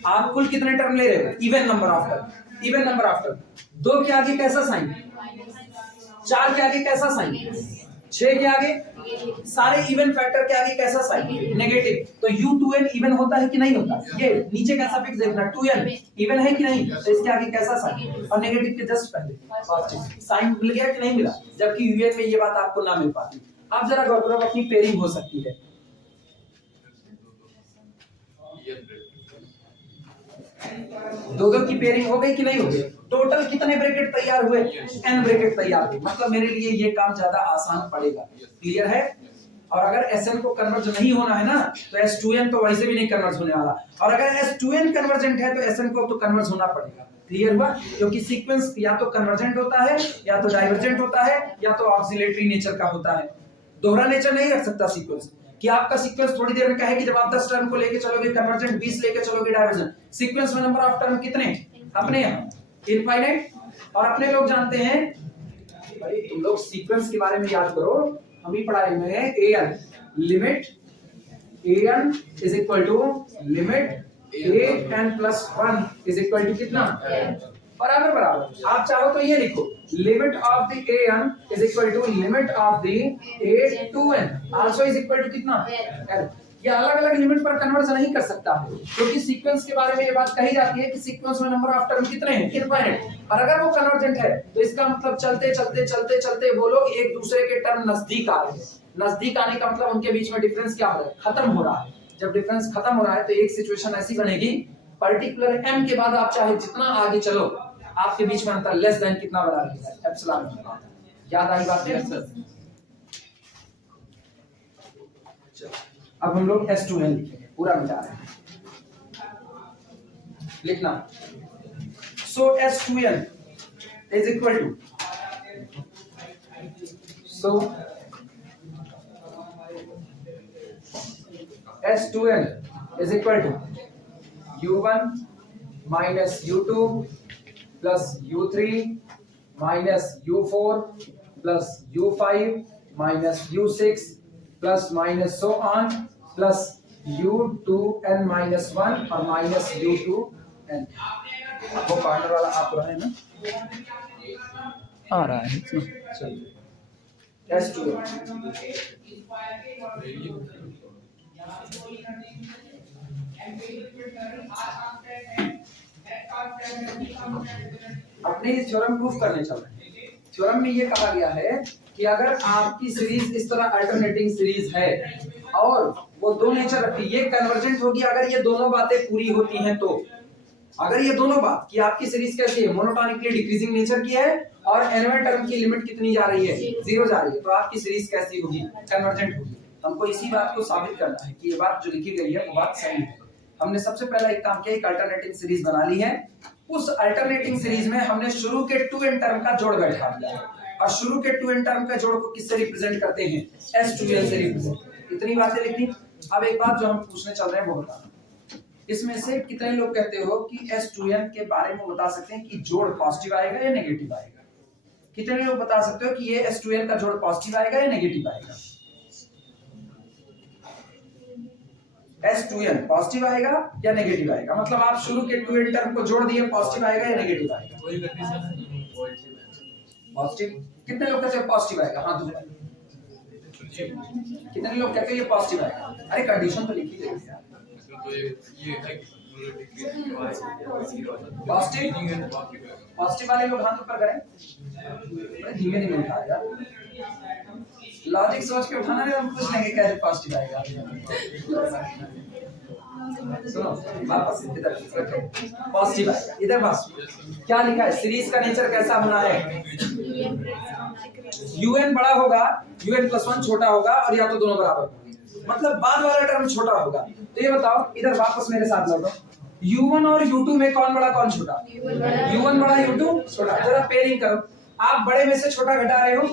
आप कुल कितने टर्म ले रहे हो, even number of term, even number of term. 2 के आगे कैसा साइन, 4 के आगे कैसा साइन, 6 के आगे, सारे इवन फैक्टर के आगे कैसा साइन, नेगेटिव। तो u2n इवन होता है कि नहीं होता, ये नीचे का सफिक्स देखना, 2n इवन है कि नहीं, तो इसके आगे कैसा साइन, और नेगेटिव के जस्ट पहले साइन मिल गया कि नहीं मिला, जबकि un में ये बात आपको ना मिल पाती। अब जरा गौर करो, अपनी पेयरिंग हो सकती है, दो की पेयरिंग हो गई कि नहीं हो गई, टोटल कितने ब्रैकेट तैयार हुए, n ब्रैकेट तैयार हुए, मतलब मेरे लिए ये काम ज्यादा आसान पड़ेगा। क्लियर है? और अगर Sn को कन्वर्ज नहीं होना है ना, तो S2n तो वैसे भी नहीं कन्वर्ज होने वाला, और अगर S2n कन्वर्जेंट है तो Sn को तो कन्वर्ज होना पड़ेगा। क्लियर हुआ? क्योंकि सीक्वेंस या तो कन्वर्जेंट होता है, या तो डाइवर्जेंट होता है, या तो ऑक्सिलेटरी नेचर का होता है, दोहरा नेचर नहीं रख सकता सीक्वेंस। कि आपका सीक्वेंस थोड़ी देर में कहे कि जब आप 10 टर्म को लेके चलोगे कन्वर्जेंट, 20 लेके चलोगे डाइवर्जेंट, सीक्वेंस में नंबर ऑफ टर्म कितने, अपने यहाँ इनफाइनाइट। और अपने लोग जानते हैं, भाई तुम लोग सीक्वेंस के बारे में याद करो, हम ही पढ़ाए हुए हैं, an limit an is equal to limit an+1 is equal to कितना, बराबर बराबर। आप चाहो तो ये लिखो, limit of the an is equal to limit of the a2n also is equal to कितना, l। ये अलग अलग लिमिट पर कन्वर्जन नहीं कर सकता, क्योंकि सीक्वेंस के बारे में ये बात कही जाती है कि सीक्वेंस में नंबर ऑफ टर्म कितने हैं, इनफाइनाइट। और अगर वो कन्वर्जेंट है तो इसका मतलब चलते चलते चलते चलते वो लोग एक दूसरे के टर्म नजदीक आ रहे हैं। नजदीक आने का मतलब उनके बीच में डिफरेंस क्या हो रहा है, खत्म हो रहा है। जब डिफरेंस खत्म हो रहा है तो एक सिचुएशन ऐसी बनेगी, पर्टिकुलर m के बाद आप चाहे जितना आगे चलो, आपके बीच में अंतर लेस देन कितना बना रहेगा, एप्सिलॉन। याद आई बात है सर? अब हम लोग S2n लिखेंगे, पूरा मिटा रहे हैं, लिखना। So S2n is equal to, so S2n is equal to U1 minus U2 plus U3 minus U4 plus U5 minus U6 plus minus so on plus U2n minus 1 और minus U2n। वो पार्टनर वाला आप रहा है ना, आ रहा है। चलिए S2n अपने थ्योरम प्रूफ करने चल रहे हैं। थ्योरम में ये कहा गया है कि अगर आपकी सीरीज इस तरह अल्टरनेटिंग सीरीज है और वो दो नेचर रखती है, ये कन्वर्जेंट होगी अगर ये दोनों बातें पूरी होती हैं। तो अगर ये दोनों बात कि आपकी सीरीज कैसी है, मोनोटोनिकली डिक्रीजिंग नेचर की है और एनवन टर्म की लिमिट कितनी जा रही है, 0 जा रही है, तो आपकी सीरीज कैसी होगी, कन्वर्जेंट होगी। हमको इसी बात को साबित करना है कि ये बात जो लिखी गई है वो बात सही है। हमने सबसे पहला एक काम किया, एक अल्टरनेटिंग सीरीज बना ली है। उस अल्टरनेटिंग सीरीज में हमने शुरू के 2n टर्म का जोड़ बैठा दिया है और शुरू के 2n टर्म का जोड़ को किससे रिप्रेजेंट करते हैं, S2n से रिप्रेजेंट। इतनी बातें लिखी। अब एक बात जो हम पूछने चल रहे हैं वो बताना, इसमें से कितने लोग कहते हो कि S2n के बारे में बता सकते हैं कि जोड़ पॉजिटिव आएगा या नेगेटिव आएगा? कितने लोग बता सकते हो कि ये S2n का जोड़ पॉजिटिव आएगा या नेगेटिव आएगा? S2n पॉजिटिव आएगा या नेगेटिव आएगा? मतलब आप शुरू के 2n टर्म को जोड़ दिए, पॉजिटिव आएगा या नेगेटिव आएगा? कोई कंडीशन नहीं, पॉजिटिव। कितने लोग कहते हैं पॉजिटिव आएगा? हाथ उठाओ। कितने लोग कहते हैं ये पॉजिटिव आएगा? अरे कंडीशन तो लिखी गई है। तो ये है पॉजिटिव पॉजिटिव वाले लोग हाथ ऊपर करें। बड़े धीमे धीमे उठाओ यार, लॉजिक सोच के उठाना नहीं, हम पूछ लेंगे कैसे पॉजिटिव आएगा। सुनो वापस इधर पॉजिटिव आएगा, इधर बस क्या लिखा है, सीरीज का नेचर कैसा होना है, un बड़ा होगा, un+1 छोटा होगा और या तो दोनों बराबर होंगे, मतलब बाद वाला टर्म छोटा होगा। तो ये बताओ, इधर वापस मेरे साथ लौटो, u1 और u2 में कौन बड़ा कौन छोटा? u1 बड़ा u2 छोटा। जरा पेयरिंग करो, आप बड़े में से छोटा घटा रहे हो,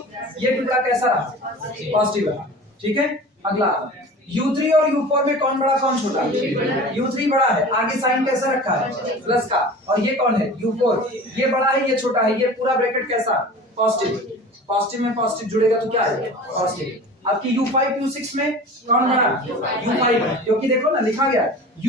ये टुकड़ा कैसा रहा, पॉजिटिव रहा, ठीक है। अगला u3 और u4 में कौन बड़ा कौन छोटा? u3 बड़ा है, आगे साइन कैसा रखा है, प्लस का, और ये कौन है, u4, ये बड़ा है ये छोटा है, ये पूरा ब्रैकेट कैसा, पॉजिटिव। पॉजिटिव में पॉजिटिव जुड़ेगा तो क्या आएगा, पॉजिटिव। आपकी u5 u6 में कौन बड़ा, u5 है, क्योंकि देखो ना लिखा गया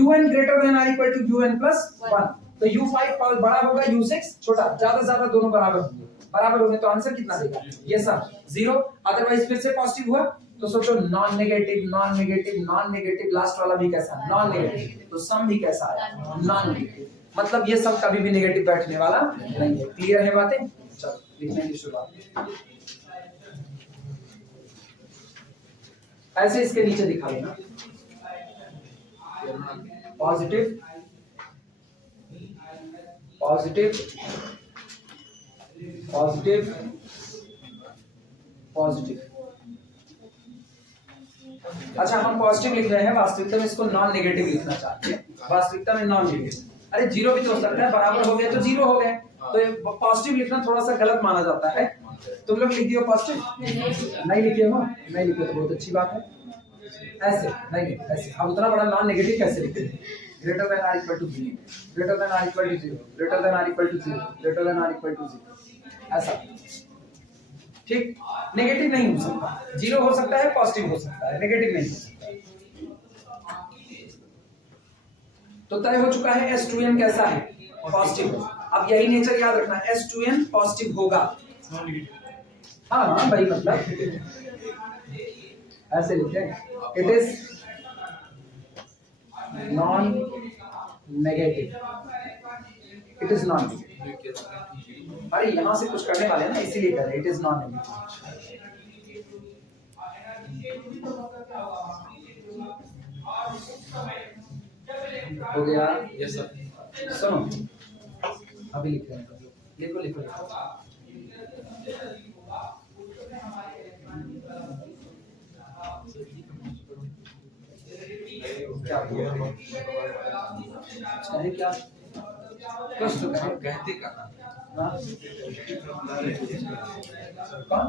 un ग्रेटर देन और इक्वल टू un+1, तो u5 बड़ा होगा, u6 छोटा, ज्यादा ज्यादा दोनों बराबर होंगे, बराबर होंगे तो आंसर कितना देगा, ये सब 0। अदरवाइज फिर से पॉजिटिव हुआ तो सोचो non negative non negative non negative, last वाला भी कैसा, नॉन नेगेटिव, तो सम भी कैसा आया, नॉन नेगेटिव, मतलब ये सब कभी भी नेगेटिव बैठने वाला नहीं है। क्लियर है बातें? चलो लिखने की शुरुआत। ऐसे इसके नीचे दिखा देना, पॉजिटिव पॉजिटिव पॉजिटिव पॉजिटिव। अच्छा हम पॉजिटिव लिख रहे हैं, वास्तविकता में इसको नॉन नेगेटिव लिखना चाहते हैं, वास्तविकता में नॉन नेगेटिव। अरे जीरो भी तो हो सकता है, बराबर हो गए तो जीरो हो गए, तो पॉजिटिव लिखना थोड़ा सा गलत माना जाता है। तुम लोग लिख दियो पॉजिटिव, नहीं लिखे हो, नहीं लिखे तो बहुत अच्छी बात है। ऐसे नहीं, ऐसे अब उतना बड़ा नॉन नेगेटिव कैसे लिखेंगे, greater than or equal to 0, greater than or equal to 0, greater than or equal to 0, greater than or equal to 0, ऐसा, ठीक। नेगेटिव नहीं हो सकता, जीरो हो सकता है, पॉजिटिव हो सकता है, नेगेटिव नहीं हो सकता। तो तय हो चुका है S2n कैसा है, पॉजिटिव। अब यही नेचर याद रखना, S2n पॉजिटिव होगा। हाँ हाँ भाई, मतलब ऐसे लिखे, it is non negative, it is non negative. अरे यहाँ से कुछ करने वाले हैं ना, इसीलिए कर रहे, इट इज नॉन नेगेटिव। हो गया? Yes sir. सुनो अभी लिख रहे हैं, लिखो लिखो लिखो। क्या चाहे क्या कुछ तो कहते का कौन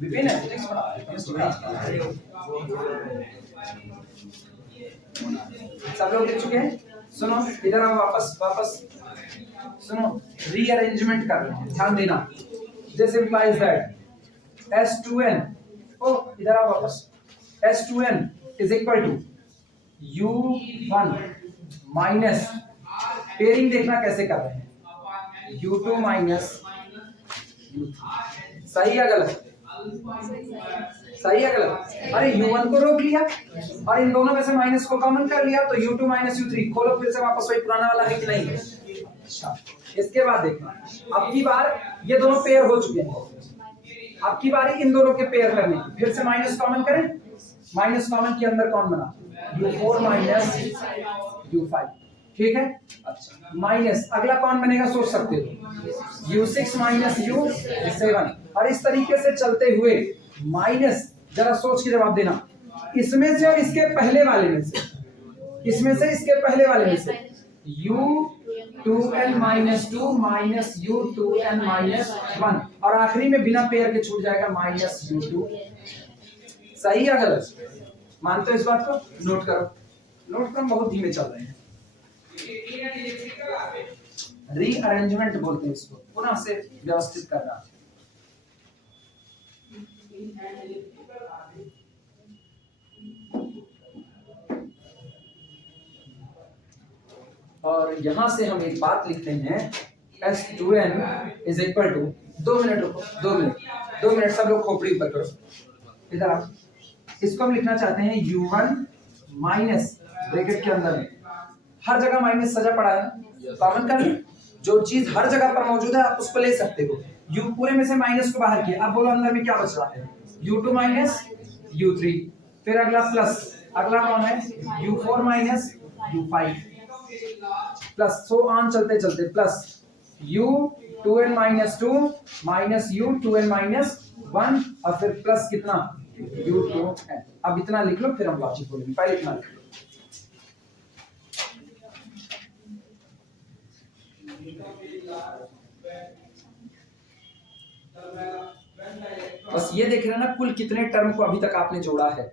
विपिन एथिक्स पढ़ा है, केमिस्ट्री पढ़ा है। सब लोग लिख चुके हैं? सुनो इधर आओ, वापस सुनो, रीअरेंजमेंट कर रहे हैं, ध्यान देना। दिस इंप्लाइज दैट S2n, ओ इधर आओ वापस, S2n is equal to U1 minus, pairing देखना कैसे कर रहे हैं, U2 माइनस U3। सही है गलत? सही है गलत? अरे U1 को रोक लिया और इन दोनों में से माइनस को कॉमन कर लिया, तो U2 माइनस U3। खोलो फिर से वापस वही पुराना वाला है कि नहीं? अच्छा, इसके बाद देखना, अब की बार ये दोनों पेयर हो चुके हैं, अब की बारी इन दोनों के पेयर करने की। फिर से माइनस कॉमन करें, माइनस कॉमन के अंदर कौन बना? U4 माइनस U5, ठीक है। अच्छा, माइनस अगला कौन बनेगा सोच सकते हो, U6 माइनस U7। और इस तरीके से चलते हुए माइनस, जरा सोच के जवाब देना, इसमें से और इसके पहले वाले में से, इसमें से इसके पहले वाले में से U2n minus 2 minus U2n minus 1, और आखिरी में बिना पेयर के छूट जाएगा माइनस U2। सही या गलत? मानते हो इस बात को? नोट करो, नोट करो, बहुत धीमे चल रहे हैं। रीअरेंजमेंट बोलते हैं इसको, पुनः से व्यवस्थित करना। और यहां से हम एक बात लिखते हैं, S2n is equal to, 2 minute रुको, 2 मिनट सब लोग खोपड़ी ऊपर करो, इधर आओ। इसको हम लिखना चाहते हैं U1 माइनस, ब्रैकेट के अंदर में हर जगह माइनस सजा पड़ा है, कॉमन कर ली, जो चीज हर जगह पर मौजूद है आप उसको ले सकते हो। U पूरे में से माइनस को बाहर किया, अब बोलो अंदर में क्या बच रहा है, U2 माइनस U3, फिर अगला प्लस, अगला कौन है, U4 minus U5, plus so on चलते चलते, plus U2n minus 2 minus U2n minus 1, और फिर प्लस कितना, U2n। अब इतना लिख लो, फिर हम लॉजिक बोलेंगे, पहले इतना लिख लो। बस ये देख रहे हैं ना कुल कितने टर्म को अभी तक आपने जोड़ा है।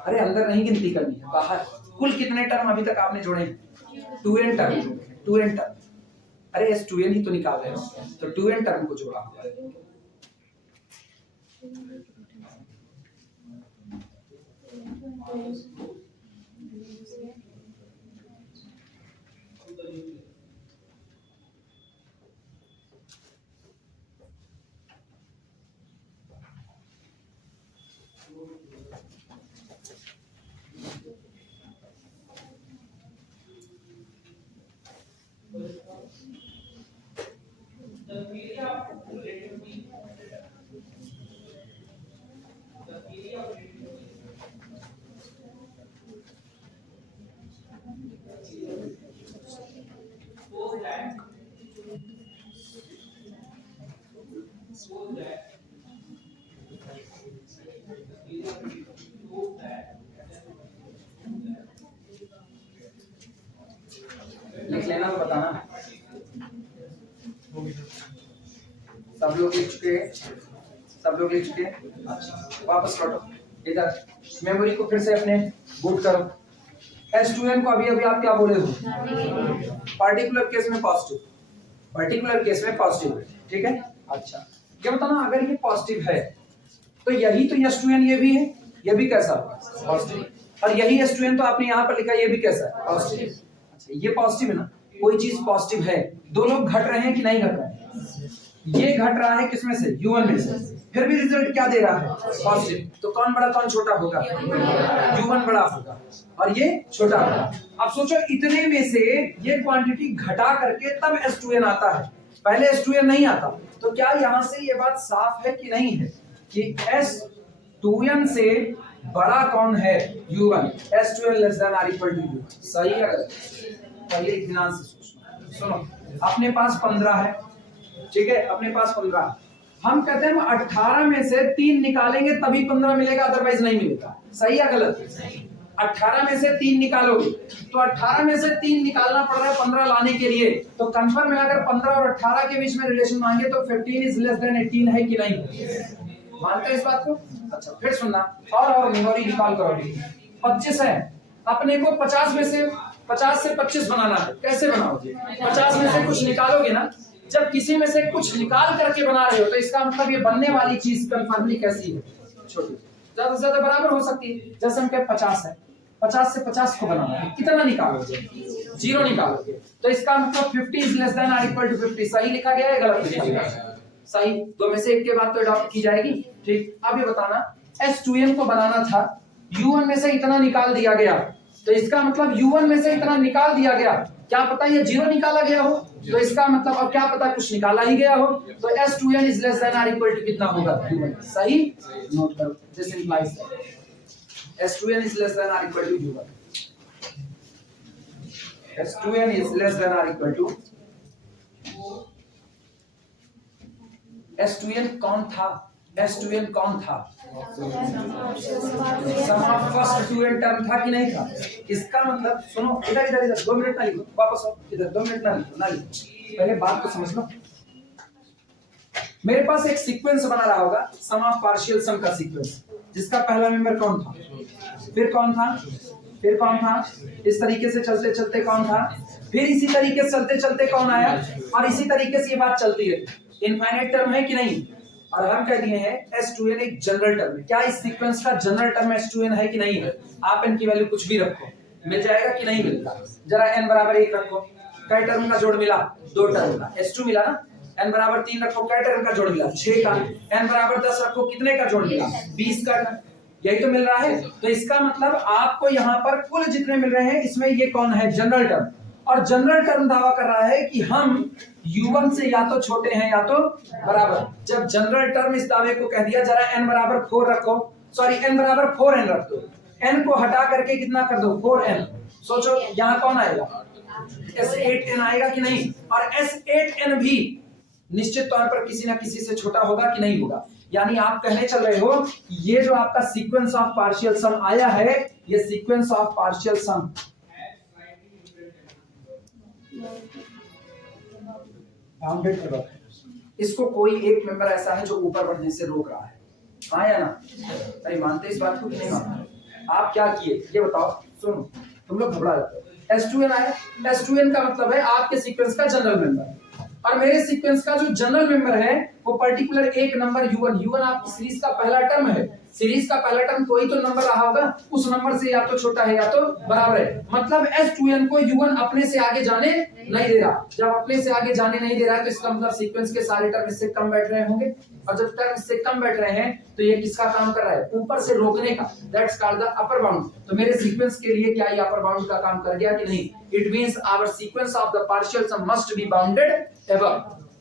अरे अंदर नहीं गिनती करनी है, बाहर कुल कितने टर्म अभी तक आपने जोड़े हैं, 2n टर्म, 2n टर्म। अरे S2n ही तो निकाल रहे हो, तो 2n टर्म को जोड़ा हुआ है। लिख लेना तो बताना। सब लोग लिख चुके हैं, सब लोग लिख चुके हैं। अच्छा वापस लौटो, इधर मेमोरी को फिर से अपने बूट करो। S2n को अभी अभी आप क्या बोले हो, पार्टिकुलर केस में पॉजिटिव, पर्टिकुलर केस में पॉजिटिव, ठीक है। अच्छा क्या बताना, अगर ये पॉजिटिव है तो यही तो S2n ये भी है, ये भी कैसा पॉजिटिव, और यही S2n तो आपने यहाँ पर लिखा, ये भी कैसा है पॉजिटिव। अच्छा ये पॉजिटिव है ना, कोई चीज पॉजिटिव है, दो लोग घट रहे हैं कि नहीं घट रहे हैं, ये घट रहा है किसमें से, U1 में से, फिर भी रिजल्ट क्या दे रहा है पॉजिटिव, तो कौन बड़ा कौन छोटा होगा, U1 बड़ा होगा और ये छोटा होगा। अब सोचो इतने में से ये क्वांटिटी घटा करके तब S2n आता है, पहले S2n नहीं आता, तो क्या यहाँ से ये बात साफ है कि नहीं है कि S2n से बड़ा कौन है, U1, S2n less than or equal to U1। सही है, पहले इत्मीनान से सोचना। सुनो अपने पास 15 है, ठीक है, अपने पास 15, हम कहते हैं 18 में से 3 निकालेंगे तभी 15 मिलेगा, अदरवाइज नहीं मिलेगा। सही या गलत, 18 में से 3 निकालोगे तो 18 में से 3 निकालना पड़ रहा है 15 लाने के लिए, तो कंफर्म है अगर 15 और 18 के बीच में रिलेशन मांगे तो 15 इज लेस देन 18 है कि नहीं, मानते हो इस बात को? अच्छा फिर सुनना, और मेमोरी निकाल करोगे। 25 है, अपने को 50 से 25 बनाना है, कैसे बनाओगे? 50 में से कुछ निकालोगे ना, जब किसी में से कुछ निकाल करके बना रहे हो तो इसका मतलब ये बनने वाली चीज कंफर्मली कैसी है, छोटी, ज्यादा से ज्यादा बराबर हो सकती है। जैसे हम कहें 50 है, 50 से 50 को बनाना है, कितना निकालोगे? 0 निकालोगे, तो इसका मतलब 50 इज लेस देन और इक्वल टू 50, सही लिखा गया है गलत लिखा गया है? सही, दो में से एक के बाद तो अडॉप्ट की जाएगी। ठीक, अब ये बताना S2n को बनाना था, U1 में से इतना निकाल दिया गया, तो इसका मतलब U1 में से इतना निकाल दिया गया, क्या पता ये 0 निकाला गया हो, तो इसका मतलब अब क्या पता कुछ निकाला ही गया हो, तो S2n इज लेस देन और इक्वल टू कितना होगा? U1, सही, नोट करो, this implies S2n is less than or equal to U1. S2n is less than or equal to S2n कौन था? S2n कौन था? सम ऑफ फर्स्ट 2n टर्म था कि नहीं था? इसका मतलब सुनो, इधर इधर इधर 2 मिनट ना लिखो, वापस आओ इधर, 2 मिनट ना लिखो, ना लिखो, पहले बात को समझ लो। मेरे पास एक सीक्वेंस बना रहा होगा, सम ऑफ पार्शियल सम का सीक्वेंस, जिसका पहला मेंबर कौन था, फिर कौन था, फिर कौन था, इस तरीके से चलते चलते कौन था, फिर इसी तरीके से चलते चलते कौन आया, और इसी तरीके से ये बात चलती है। इनफाइनाइट टर्म है कि नहीं? और हम कह दिए हैं S2n एक जनरल टर्म है, क्या इस सीक्वेंस का जनरल टर्म S2n है कि नहीं है? आप n की वैल्यू कुछ भी रखो, मिल जाएगा कि नहीं मिलता? जरा n बराबर 1 रखो, कई टर्म का जोड़ मिला? 2 टर्म का, S2 मिला ना। n बराबर 3 रखो, कई टर्म का जोड़ मिला? 6 का। n बराबर 10 रखो, कितने का जोड़ मिला? 20 का। यही तो मिल रहा है, तो इसका मतलब आपको यहाँ पर कुल जितने मिल रहे हैं इसमें ये कौन है? General term. और जनरल टर्म दावा कर रहा है कि हम U1 से या तो छोटे हैं या तो बराबर। जब जनरल टर्म इस दावे को कह दिया, जरा n बराबर 4 रखो, सॉरी n बराबर 4n रख दो, n को हटा करके कितना कर दो? 4n। सोचो यहाँ कौन आएगा? S8n आएगा कि नहीं? और S8n भी निश्चित तौर पर किसी ना किसी से छोटा होगा कि नहीं होगा? यानी आप कहने चल रहे हो ये जो आपका सीक्वेंस ऑफ पार्शियल सम आया है, ये sequence of partial sum bounded है, इसको कोई एक मेंबर ऐसा है जो ऊपर बढ़ने से रोक रहा है, हाँ या ना? अरे मानते इस बात को कि नहीं मानते? आप क्या किए ये बताओ, सुनो, तुम लोग घबरा जाते हो। S2n आया, S2n का मतलब है आपके सीक्वेंस का जनरल मेंबर, और मेरे सीक्वेंस का जो जनरल मेंबर है वो पर्टिकुलर एक नंबर U1 आपकी सीरीज का पहला टर्म है। सीरीज का पहला टर्म कोई तो नंबर रहा होगा, उस नंबर से या तो छोटा है या तो बराबर है। मतलब S2n को U1 अपने से आगे जाने नहीं दे रहा। जब अपने से आगे जाने नहीं दे रहा है तो इसका मतलब सीक्वेंस के सारे टर्म इससे कम बैठ रहे होंगे, और जब टर्म इससे कम बैठ रहे हैं तो ये किसका काम कर रहा है? ऊपर से रोकने का। That's called the upper bound. तो मेरे सीक्वेंस के लिए क्या ये अपर बाउंड का काम कर गया कि नहीं? It means our sequence of the partial sum must be bounded ever.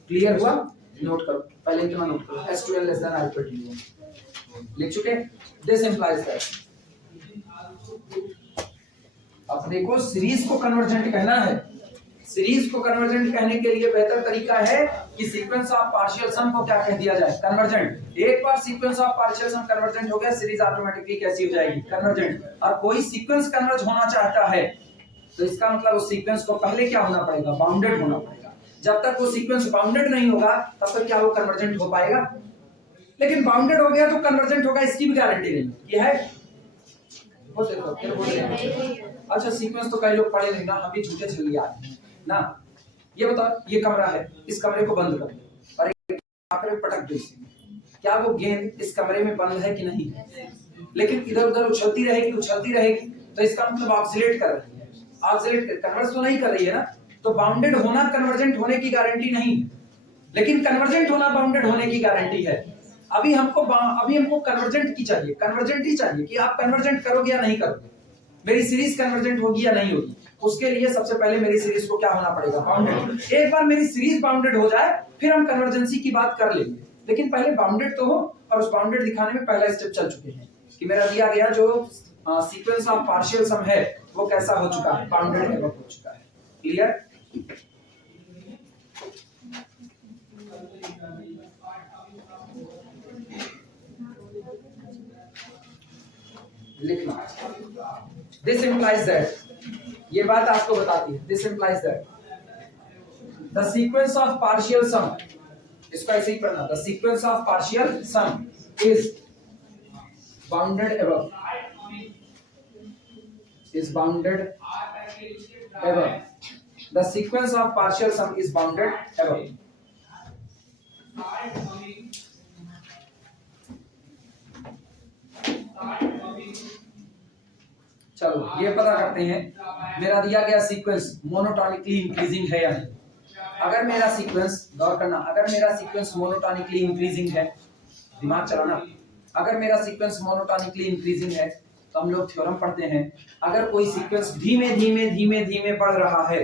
Clear हुआ? नोट करो, पहले इतना नोट करो, S2n less than or equal to U1 लिख चुके। दिस इंप्लाइज दैट अपने को सीरीज को कन्वर्जेंट कहना है। सीरीज को कन्वर्जेंट कहने के लिए बेहतर तरीका है कि सीक्वेंस ऑफ पार्शियल सम को क्या कह दिया जाए? कन्वर्जेंट। एक बार sequence of partial sum convergent हो गया, सीरीज ऑटोमेटिकली कैसी हो जाएगी? कन्वर्जेंट। और कोई सीक्वेंस कन्वर्ज होना चाहता है तो इसका मतलब उस सीक्वेंस को पहले क्या होना पड़ेगा? बाउंडेड होना पड़ेगा। जब तक वो सीक्वेंस बाउंडेड नहीं होगा तब तक क्या वो कन्वर्जेंट हो पाएगा? लेकिन बाउंडेड हो गया तो कन्वर्जेंट होगा, इसकी भी गारंटी नहीं। ये है वो देखो फिर बोल। अच्छा सीक्वेंस तो कई लोग पढ़े नहीं ना, हम भी झूठे झेल लिया ना। ये बताओ, ये कमरा है, इस कमरे को बंद कर दो और एक आकर पटक दो इसे, क्या वो गेंद इस कमरे में बंद है कि नहीं? लेकिन इधर उधर उछलती रहेगी, तो इसका मतलब ऑक्सीलेट कर रही है, ऑक्सीलेट कन्वर्ज तो नहीं कर रही है ना। तो बाउंडेड होना कन्वर्जेंट होने की गारंटी नहीं, लेकिन कन्वर्जेंट होना बाउंडेड होने की गारंटी है। अभी हमको कन्वर्जेंट की चाहिए, कन्वर्जेंट ही चाहिए कि आप कन्वर्जेंट करोगे या नहीं करोगे, मेरी सीरीज कन्वर्जेंट होगी या नहीं होगी। उसके लिए सबसे पहले मेरी सीरीज को क्या होना पड़ेगा? बाउंडेड। एक बार मेरी सीरीज बाउंडेड हो जाए फिर हम कन्वर्जेंसी की बात कर लेंगे, लेकिन पहले बाउंडेड तो हो। और उस बाउंडेड दिखाने में पहला स्टेप चल चुके हैं कि मेरा दिया गया जो सीक्वेंस ऑफ पार्शियल सम है वो कैसा हो चुका है? बाउंडेड एवं हो चुका है। क्लियर? लिखना दिस इंप्लाइज दैट, ये बात आपको बताती है, this implies that the sequence of partial sum, इसको ऐसे ही पढ़ना, the sequence of partial sum is bounded above, is bounded above, the sequence of partial sum is bounded above. चलो ये पता करते हैं, मेरा दिया गया सीक्वेंस मोनोटोनिकली इंक्रीजिंग है या नहीं। अगर मेरा सीक्वेंस, गौर करना, अगर मेरा सीक्वेंस मोनोटोनिकली इंक्रीजिंग है, दिमाग चलाना, अगर मेरा सीक्वेंस मोनोटोनिकली इंक्रीजिंग है तो हम लोग थ्योरम पढ़ते हैं, अगर कोई सीक्वेंस धीमे धीमे धीमे धीमे बढ़ रहा है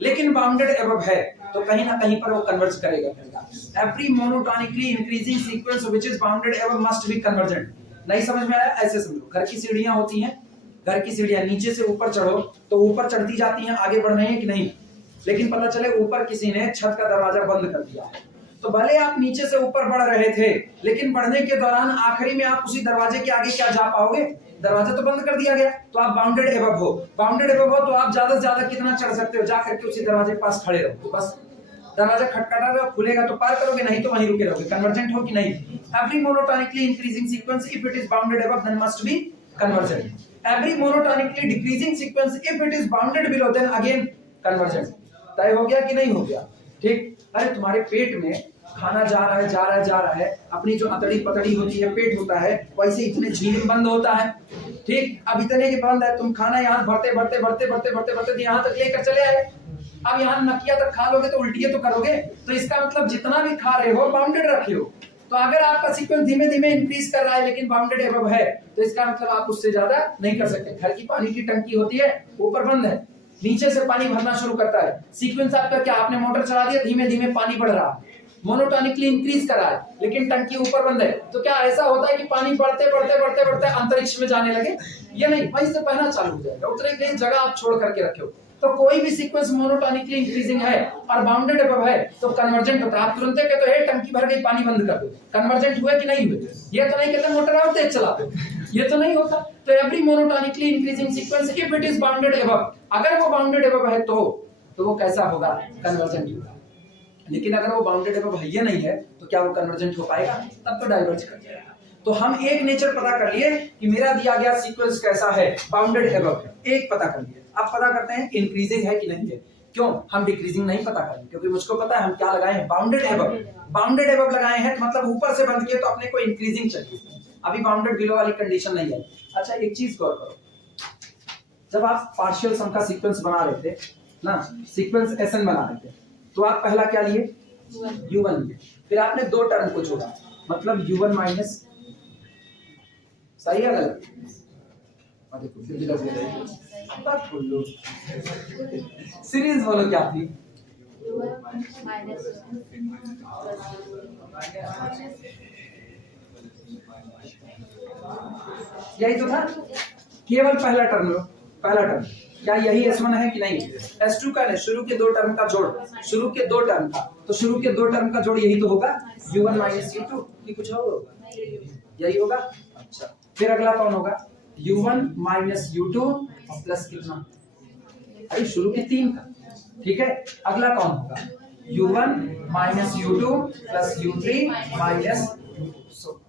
लेकिन बाउंडेड अबव है तो कहीं ना कहीं पर वो कन्वर्ज करेगा। Every monotonically increasing sequence which is bounded above must be convergent. नहीं समझ में आया? ऐसे समझो, घर की सीढ़ियां होती हैं, घर की सीढ़ियां नीचे से ऊपर चढ़ो तो ऊपर चढ़ती जाती हैं, आगे बढ़ रही हैं कि नहीं, लेकिन पता चले ऊपर किसी ने छत का दरवाजा बंद कर दिया, तो भले आप नीचे से ऊपर बढ़ रहे थे लेकिन बढ़ने के दौरान आखिरी में आप उसी दरवाजे के आगे क्या जा पाओगे? दरवाजा तो बंद कर दिया गया, तो आप बाउंडेड एबव हो। बाउंडेड एबव हो तो आप ज्यादा से ज्यादा कितना चढ़ सकते हो? जा करके उसी दरवाजे के पास खड़े रहो, तो बस दरवाजा खटखटा रहा, खुलेगा तो पार करोगे, नहीं तो वहीं रुके रहोगे। कन्वर्जेंट हो कि नहीं? Every monotonically increasing sequence if it is bounded above then must be convergent. Every monotonically decreasing sequence if it is bounded below then again convergent. तय हो गया कि नहीं हो गया? ठीक। अरे तुम्हारे पेट में खाना जा रहा है, जा रहा है, जा रहा है, अपनी जो अतड़ी पतड़ी होती है, पेट होता है, वैसे इतने झील बंद होता है, ठीक। अब इतने के बंद है, तुम खाना यहाँ बढ़ते बढ़ते बढ़ते बढ़ते बढ़ते बढ़ते यहाँ तक लेकर चले आए, अब यहाँ नकिया तक खा लोगे तो उल्टियां तो करोगे, तो इसका मतलब जितना भी खा रहे हो बाउंडेड रखे हो। तो अगर आपका सीक्वेंस धीमे धीमे इंक्रीज कर रहा है लेकिन बाउंडेड एबव है तो इसका मतलब आप उससे ज्यादा नहीं कर सकते। घर की पानी की टंकी होती है, ऊपर बंद है, नीचे से पानी भरना शुरू करता है, सीक्वेंस आपका क्या, आपने मोटर चला दिया, धीमे धीमे पानी बढ़ रहा है, मोनोटोनिकली इंक्रीज कर रहा है, लेकिन टंकी ऊपर बंद है, तो क्या ऐसा होता है कि पानी बढ़ते बढ़ते बढ़ते बढ़ते अंतरिक्ष में जाने लगे? ये नहीं, वहीं से बहना चालू हो जाएगा, उतने कहीं जगह आप छोड़ करके रखे हो। तो कोई भी सीक्वेंस मोनोटोनिकली इंक्रीजिंग है और बाउंडेड अबव है तो कन्वर्जेंट होता है। आप तुरंत कहते हो हे टंकी भर गई, पानी बंद कर दो, कन्वर्जेंट हुए कि नहीं हुए? ये तो नहीं कहते मोटर आप तेज चला दो, ये तो नहीं होता। तो every monotonically increasing sequence if it is bounded above, अगर वो बाउंडेड अबव है तो वो कैसा होगा? कन्वर्जेंट होगा। लेकिन अगर वो बाउंडेड अबव है नहीं है तो क्या वो कन्वर्जेंट हो पाएगा? तब तो डाइवर्ज कर जाएगा। तो हम एक नेचर पता कर लिए कि मेरा दिया गया सीक्वेंस कैसा है, बाउंडेड अबव है, एक पता कर लिए। अब पता करते हैं इंक्रीजिंग है कि नहीं है। क्यों हम डिक्रीजिंग नहीं पता करें? क्योंकि मुझको पता है हम क्या लगाए हैं, बाउंडेड अबव। बाउंडेड अबव लगाए हैं तो मतलब ऊपर से बंद किए तो अपने को इंक्रीजिंग चाहिए, अभी बाउंडेड बिलो वाली कंडीशन नहीं है। अच्छा एक चीज गौर करो, जब आप पार्शियल सम का सीक्वेंस बना रहे थे ना, सीक्वेंस एसएन बना रहे थे, तो आप पहला क्या लिए? u1 लिए, फिर आपने दो टर्म को जोड़ा, मतलब u1 माइनस, सही है गलत? सीरीज बोलो क्या थी? यही तो था, केवल पहला टर्म लो, पहला टर्म। क्या यही S1 है कि नहीं? S2 का नहीं, शुरू के दो टर्म का जोड़, शुरू के दो टर्म का, तो शुरू के दो टर्म का जोड़ यही तो होगा, u1 माइनस u2 की कुछ होगा, यही होगा। अच्छा फिर अगला कौन होगा? u1 माइनस u2 प्लस कितना? अरे शुरू के तीन का, ठीक है। अगला कौन होगा? u1 minus u2 plus u3 minus u2।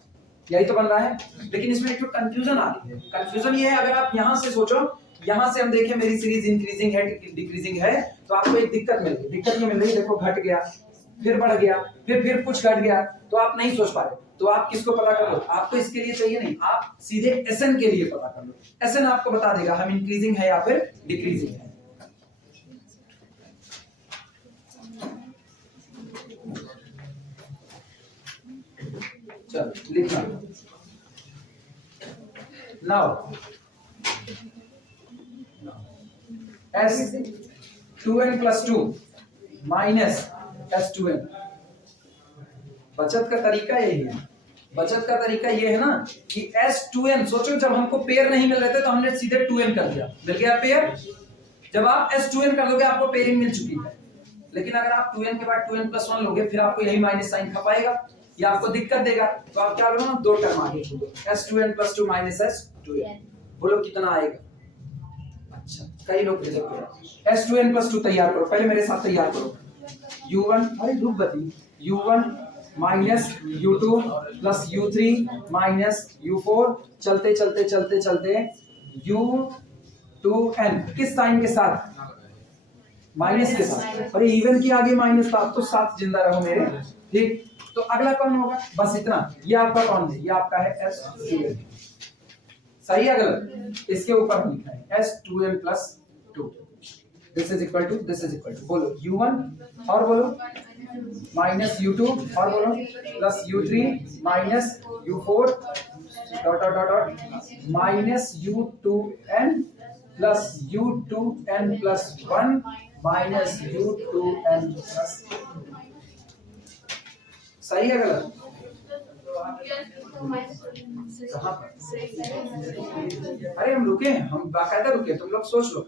यही तो बन रहा है, लेकिन इसमें एक कंफ्यूजन आ रही है। कंफ्यूजन ये है, अगर आप यहाँ से सोचो, यहाँ से हम देखें मेरी सीरीज इंक्रीजिंग है डिक्रीजिंग है, तो आपको एक दिक्कत मिल रही है। दिक्कत ये मिल रही है, देखो घट गया, फिर बढ़ गया, फिर कुछ घट गया, तो आप नहीं सोच पा रहे। तो आप किसको पता कर लो? आपको इसके लिए चाहिए नहीं, आप सीधे एसएन के लिए पता कर लो। एसएन आपको बता देगा हम इंक्रीजिंग है या फिर डिक्रीजिंग है। चलो लिखना, now S2n plus 2 minus S2n। बचत का तरीका यही है, बचत का तरीका ये है ना कि S2n, सोचो जब हमको पेयर नहीं मिल रहे थे तो हमने सीधे 2n कर दिया, मिल गया पेयर। जब आप S2n कर दोगे आपको पेयरिंग मिल चुकी है, लेकिन अगर आप 2n के बाद 2n प्लस 1 लोगे फिर आपको यही माइनस साइन खपाएगा, ये आपको दिक्कत देगा। तो आप क्या करो ना, दो टर्म आगे छोड़ो, S2n प्लस 2 माइनस S2n, बोलो कितना आएगा? अच्छा कई लोग रिजेक्ट हो रहे हैं। S2n + 2 तैयार करो, पहले मेरे साथ तैयार करो। U1 अरे ग्रुप गति U1 minus U2 plus U3 minus U4 चलते चलते चलते चलते U2n किस साइन के साथ? माइनस के साथ। अरे इवन की आगे माइनस था, अब तो साथ जिंदा रहो मेरे। ठीक, तो अगला कौन होगा? बस इतना। ये आपका कौन है? ये आपका है S2n। सही है गलत? इसके ऊपर हम लिखा है S2n + 2 this is equal to बोलो U1 और बोलो माइनस U2 और बोलो plus U3 minus U4 dot dot dot dot minus U2n plus U2n + 1 minus U2n plus. सही है गलत? कहाँ पर? अरे हम रुके हैं, हम बाकायदा रुके, तुम लोग सोच लो।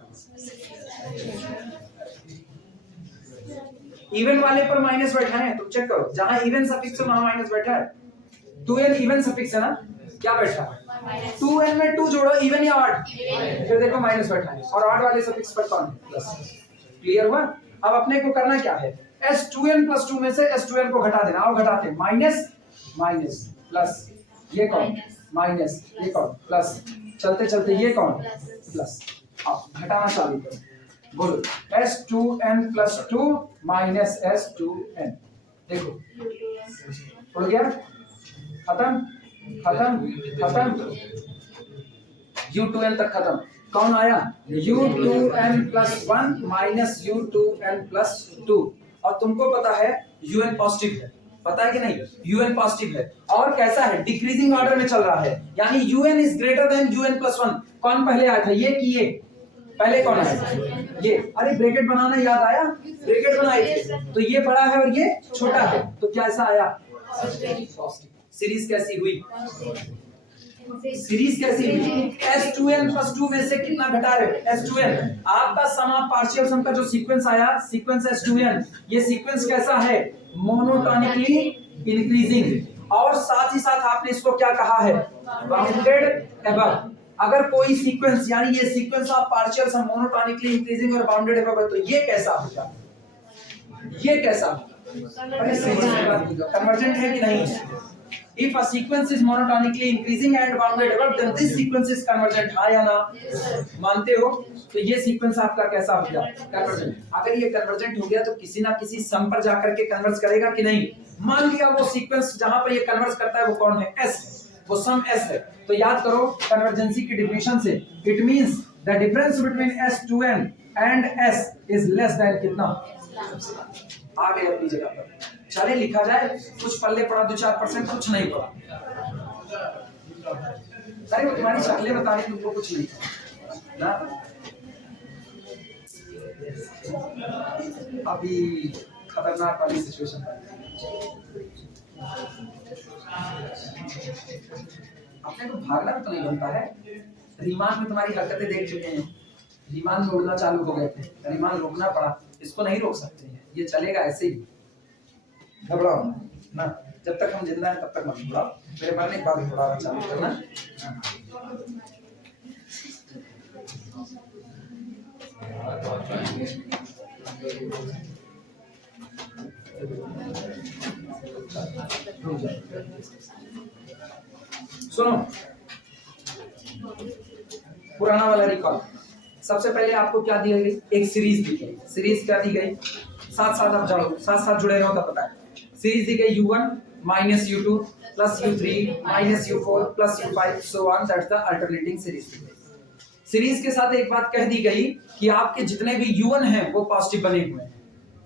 इवन वाले पर माइनस बैठा है, तुम चेक करो, जहां इवन सफिक्स है वहां माइनस बैठा है। 2n इवन सफिक्स है ना, क्या बैठा है? 2n में 2 जोड़ो, इवन या ऑड, फिर देखो माइनस बैठा है, और ऑड वाले सफिक्स पर कौन है? प्लस। क्लियर हुआ? अब अपने को करना क्या है? S2n + 2 में से S2n को घटा देना। आओ घटाते हैं, माइनस माइनस प्लस, ये कौन? माइनस, ये कौन? प्लस, चलते चलते ये कौन? प्लस। अब घटाना चालू करो, बोलो S2n + 2 माइनस S2n। देखो उड़ गया, खत्म खत्म खत्म, U2n तक खत्म। कौन आया? U2n + 1 minus U2n + 2। और तुमको पता है UN पॉजिटिव है, पता है कि नहीं? UN पॉजिटिव है और कैसा है? डिक्रीजिंग ऑर्डर में चल रहा है, यानी UN is greater then UN + 1। कौन पहले आया था? ये कि ये? पहले कौन आया? ये। अरे ब्रैकेट बनाना याद आया? ब्रैकेट बनाए थे, तो ये बड़ा है और ये छोटा है, तो कैसा आया? सीरीज कैसी हुई? सीरीज कैसी हुई? S2n + 2 में से कितना घटा रहे? S2n। आपका सम ऑफ पार्शियल सम का जो सीक्वेंस आया, सीक्वेंस S2n, ये सीक्वेंस कैसा है? Monotonically increasing. और साथ ही साथ आपने इसको क्या कहा है? Bounded above. अगर कोई सीक्वेंस, यानी ये sequence of partial sum monotonically increasing और बाउंडेड अबव है, तो ये कैसा होगा? ये कैसा? कन्वर्जेंट है कि नहीं? If a sequence is monotonically increasing and bounded above, then this sequence is convergent। हाँ या ना? मानते हो? तो ये सीक्वेंस आपका कैसा हो गया? कन्वर्जेंट। अगर ये कन्वर्जेंट हो गया तो किसी ना किसी सम पर जाकर के कन्वर्ज करेगा कि नहीं? मान लिया वो सीक्वेंस जहां पर ये कन्वर्ज करता है वो कौन है? S, वो सम S है। तो याद करो कन्वर्जेंसी की डेफिनेशन से, it means the difference between S2n and S is less than कितना? आ गए अपनी जगह पर। चले लिखा जाए, कुछ पल्ले पड़ा 2-4%, कुछ नहीं पड़ा। अरे वो तुम्हारी शक्लें बता रही, तुमको कुछ नहीं ना। अभी खतरनाक वाली सिचुएशन है। अपने को भागना तो नहीं बनता है। रीमान में तुम्हारी हरकतें देख चुके हैं, रीमान में उड़ना चालू हो गए थे, रीमान रोकना पड़ा। इसको नहीं रोक सकते हैं, ये चलेगा ऐसे ही। घबराओ ना, जब तक हम जिंदा हैं तब तक मत घबराओ। मेरे मरने के बाद घबराना चालू करना। सुनो, पुराना वाला रिकॉल। सबसे पहले आपको क्या दी गई? एक सीरीज दी गई। सीरीज क्या दी गई? साथ साथ आप जाओ, साथ साथ जुड़े रहो तब पता है। सीरीज दी गई U1 minus U2 plus U3 minus U4 plus U5 so on, that's the alternating series. Series के साथ एक बात कह दी गई कि आपके जितने भी U1 हैं वो पॉजिटिव बने हुए हैं।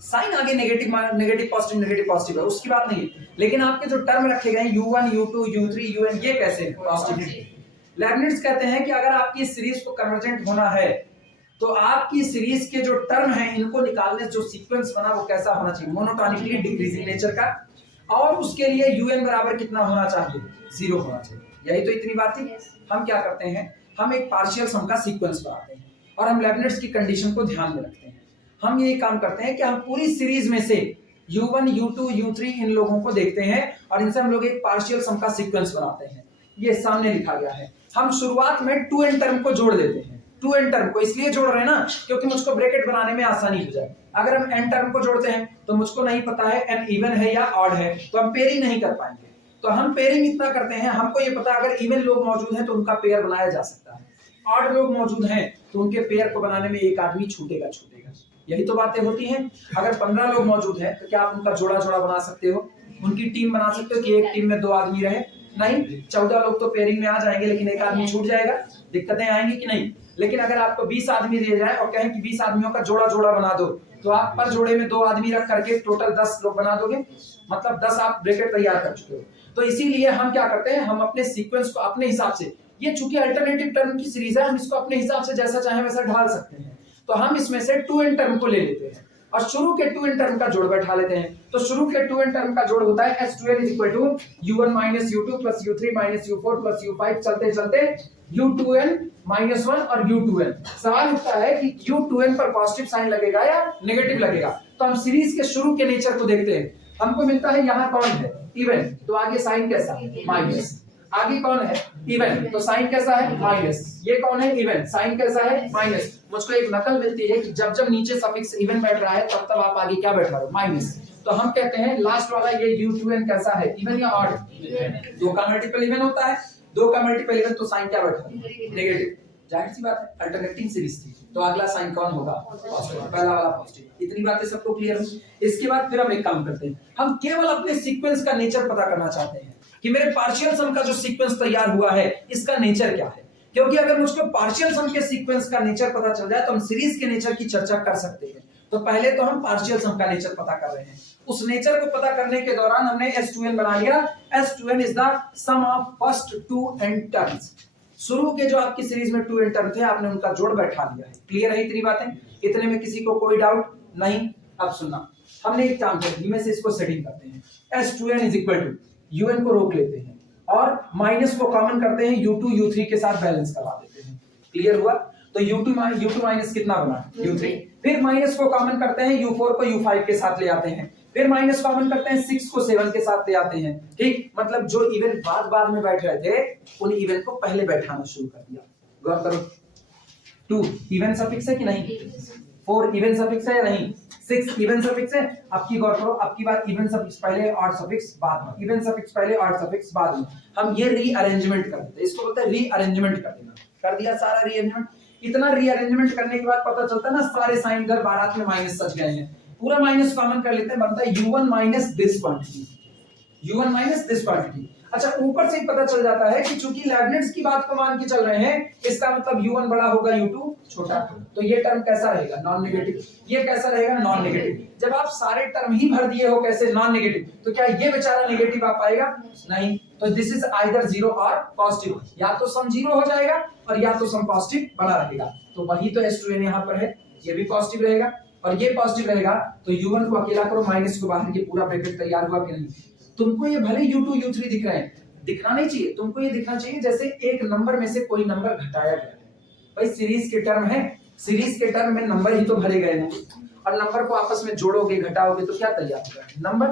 साइन आगे नेगेटिव नेगेटिव पॉजिटिव है, उसकी बात नहीं है, लेकिन आपके जो टर्म रखे गए U1 U2 U3 UN, ये कैसे पॉजिटिव? लेबनिट्ज कहते हैं कि अगर आपकी सीरीज को कन्वर्जेंट होना है तो आपकी सीरीज के जो टर्म हैं इनको निकालने जो सीक्वेंस बना वो कैसा होना चाहिए? मोनोटोनिकली डिक्रीजिंग नेचर का। और उसके लिए UN बराबर कितना होना चाहिए? 0 होना चाहिए। यही तो इतनी बात थी। हम क्या करते हैं? हम एक पार्शियल सम का सीक्वेंस बनाते हैं और हम लेबनिट्ज की कंडीशन को ध्यान में रखते हैं। हम ये काम करते हैं कि हम पूरी सीरीज में से U1 U2 U3 इन लोगों को देखते हैं और इनसे हम लोग एक पार्शियल सम का सीक्वेंस बनाते हैं। ये सामने लिखा गया है। हम शुरुआत में 2n टर्म को जोड़ देते हैं। टू एन टर्म को इसलिए जोड़ रहे हैं ना क्योंकि मुझको ब्रैकेट बनाने में आसानी हो जाए। अगर हम एन टर्म को जोड़ते हैं तो मुझको नहीं पता है एन इवन है या ऑड है, तो हम पेयरिंग नहीं कर पाएंगे। तो हम पेयरिंग इतना करते हैं, हमको ये पता अगर इवन लोग मौजूद हैं तो उनका पेयर बनाया जा सकता है, ऑड लोग मौजूद हैं तो उनके पेयर को बनाने में एक आदमी छूटेगा। यही तो बातें होती हैं। अगर 15 लोग मौजूद हैं तो क्या आप उनका जोड़ा जोड़ा बना सकते हो, उनकी टीम बना सकते हो कि एक टीम में 2 आदमी रहे? नहीं। 14 लोग तो पेयरिंग में आ जाएंगे लेकिन एक आदमी छूट जाएगा, दिक्कतें आएंगी कि नहीं? लेकिन अगर आपको 20 आदमी दिए जाए और कहें कि 20 आदमियों का जोड़ा जोड़ा बना दो, तो आप पर जोड़े में 2 आदमी रख करके टोटल 10 लोग बना दोगे, मतलब 10 आप ब्रैकेट तैयार कर चुके हो। तो इसीलिए हम क्या करते हैं, हम अपने सीक्वेंस को अपने हिसाब से, ये चूंकि अल्टरनेटिव टर्म की सीरीज है, हम इसको अपने हिसाब से जैसा चाहे वैसा ढाल सकते हैं। तो हम इसमें से 2n टर्म को ले लेते हैं और शुरू के 2n टर्म का जोड़ बैठा लेते हैं। तो शुरू के 2n टर्म का जोड़ होता है S2n = U1 - U2 + U3 - U4 + U5 चलते चलते U2n - 1 और U2n। सवाल उठता है कि U2n पर पॉजिटिव साइन लगेगा या नेगेटिव लगेगा। तो हम सीरीज के शुरू के नेचर को देखते हैं। हमको मिलता है यहाँ कौन है, इवन, तो आगे साइन कैसा, माइनस। आगे कौन है, इवन, तो साइन कैसा है, माइनस। ये कौन है, इवन, साइन कैसा है, माइनस। मुझको एक नकल मिलती है कि जब जब नीचे सफिक्स इवन बैठ रहा है तब तब आप आगे क्या बैठ रहे हो, माइनस। तो हम कहते हैं लास्ट वाला ये U2n कैसा है, इवन या ऑड? 2 का मल्टीपल इवन होता है, 2 का मल्टीपल इवन, तो साइन क्या बैठा है, नेगेटिव। जाहिर सी बात है, अल्टरनेटिंग सीरीज थी तो अगला साइन कौन होगा, पॉजिटिव, पहला वाला पॉजिटिव। इतनी बातें सबको क्लियर हो? इसके बाद फिर हम एक काम करते हैं, हम केवल अपने सीक्वेंस का नेचर पता करना चाहते हैं कि मेरे पार्शियल सम का जो सीक्वेंस तैयार हुआ है इसका नेचर क्या है। क्योंकि अगर मुझको पार्शियल सम के सीक्वेंस का नेचर पता चल जाए तो हम सीरीज के नेचर की चर्चा कर सकते हैं। तो पहले तो हम पार्शियल सम का नेचर पता कर रहे हैं। उस नेचर को पता करने के दौरान हमने S2n बना लिया। S2n is the sum of first 2n terms. शुरू के जो आपकी सीरीज में 2n टर्म थे आपने उनका जोड़ बैठा दिया है। क्लियर है इतनी बातें? इतने में किसी को कोई डाउट नहीं? अब सुनना, हमने एक काम किया, में से इसको सेटिंग करते हैं। S2n = UN को रोक लेते हैं और माइनस को कॉमन करते हैं, U2 U3 के साथ बैलेंस करवा देते हैं। क्लियर हुआ? तो U2 माइनस कितना बना, U3। फिर माइनस को कॉमन करते हैं, U4 को U5 के साथ ले आते हैं। फिर माइनस कॉमन करते हैं, 6 को 7 के साथ ले आते हैं। ठीक, मतलब जो इवन बाद में बैठ रहे थे उन इवन को पहले बैठाना शुरू कर दिया। गौर करो, 2 इवन सफिक्स है कि नहीं, 4 इवन सफिक्स है या नहीं, 6 इवन सफिक्स है। अब की गौर करो, अब की बार इवन सफिक्स पहले, ऑड सफिक्स बाद में, इवन सफिक्स पहले, ऑड सफिक्स बाद में। हम ये रीअरेंजमेंट कर देते हैं, इसको बोलते हैं रीअरेंजमेंट कर देना। कर दिया सारा रीअरेंजमेंट। इतना रीअरेंजमेंट करने के बाद पता चलता है ना सारे साइन इधर बारात में माइनस सच गए हैं। पूरा माइनस कॉमन कर लेते हैं, बनता है U1 - this quantity, U1 - this quantity. अच्छा, ऊपर से ही पता चल जाता है कि चूंकि लेबनिट्ज की बात को मान के चल रहे हैं, इसका मतलब U1 बड़ा होगा, U2 छोटा। तो ये टर्म कैसा रहेगा, नॉन नेगेटिव। ये कैसा रहेगा, नॉन नेगेटिव। जब आप सारे टर्म ही भर दिए हो कैसे, नॉन नेगेटिव, तो क्या ये बेचारा नेगेटिव आ पाएगा? नहीं। तो दिस इज आइदर 0 और पॉजिटिव, या तो सम 0 हो जाएगा और या तो सम पॉजिटिव बना रहेगा। तो वही तो S2n यहाँ पर है, ये भी पॉजिटिव रहेगा और ये पॉजिटिव रहेगा। तो U1 को अकेला करो, माइनस को बाहर, ये पूरा ब्रैकेट तैयार हुआ कि नहीं? तुमको ये भले U2 U3 दिख रहे हैं, दिखना नहीं चाहिए, तुमको ये दिखना चाहिए जैसे एक नंबर में से कोई नंबर घटाया गया है। भाई सीरीज के टर्म है, सीरीज के टर्म में नंबर ही तो भरे गए हैं और नंबर को आपस में जोड़ोगे घटाओगे तो क्या तैयार होगा, नंबर।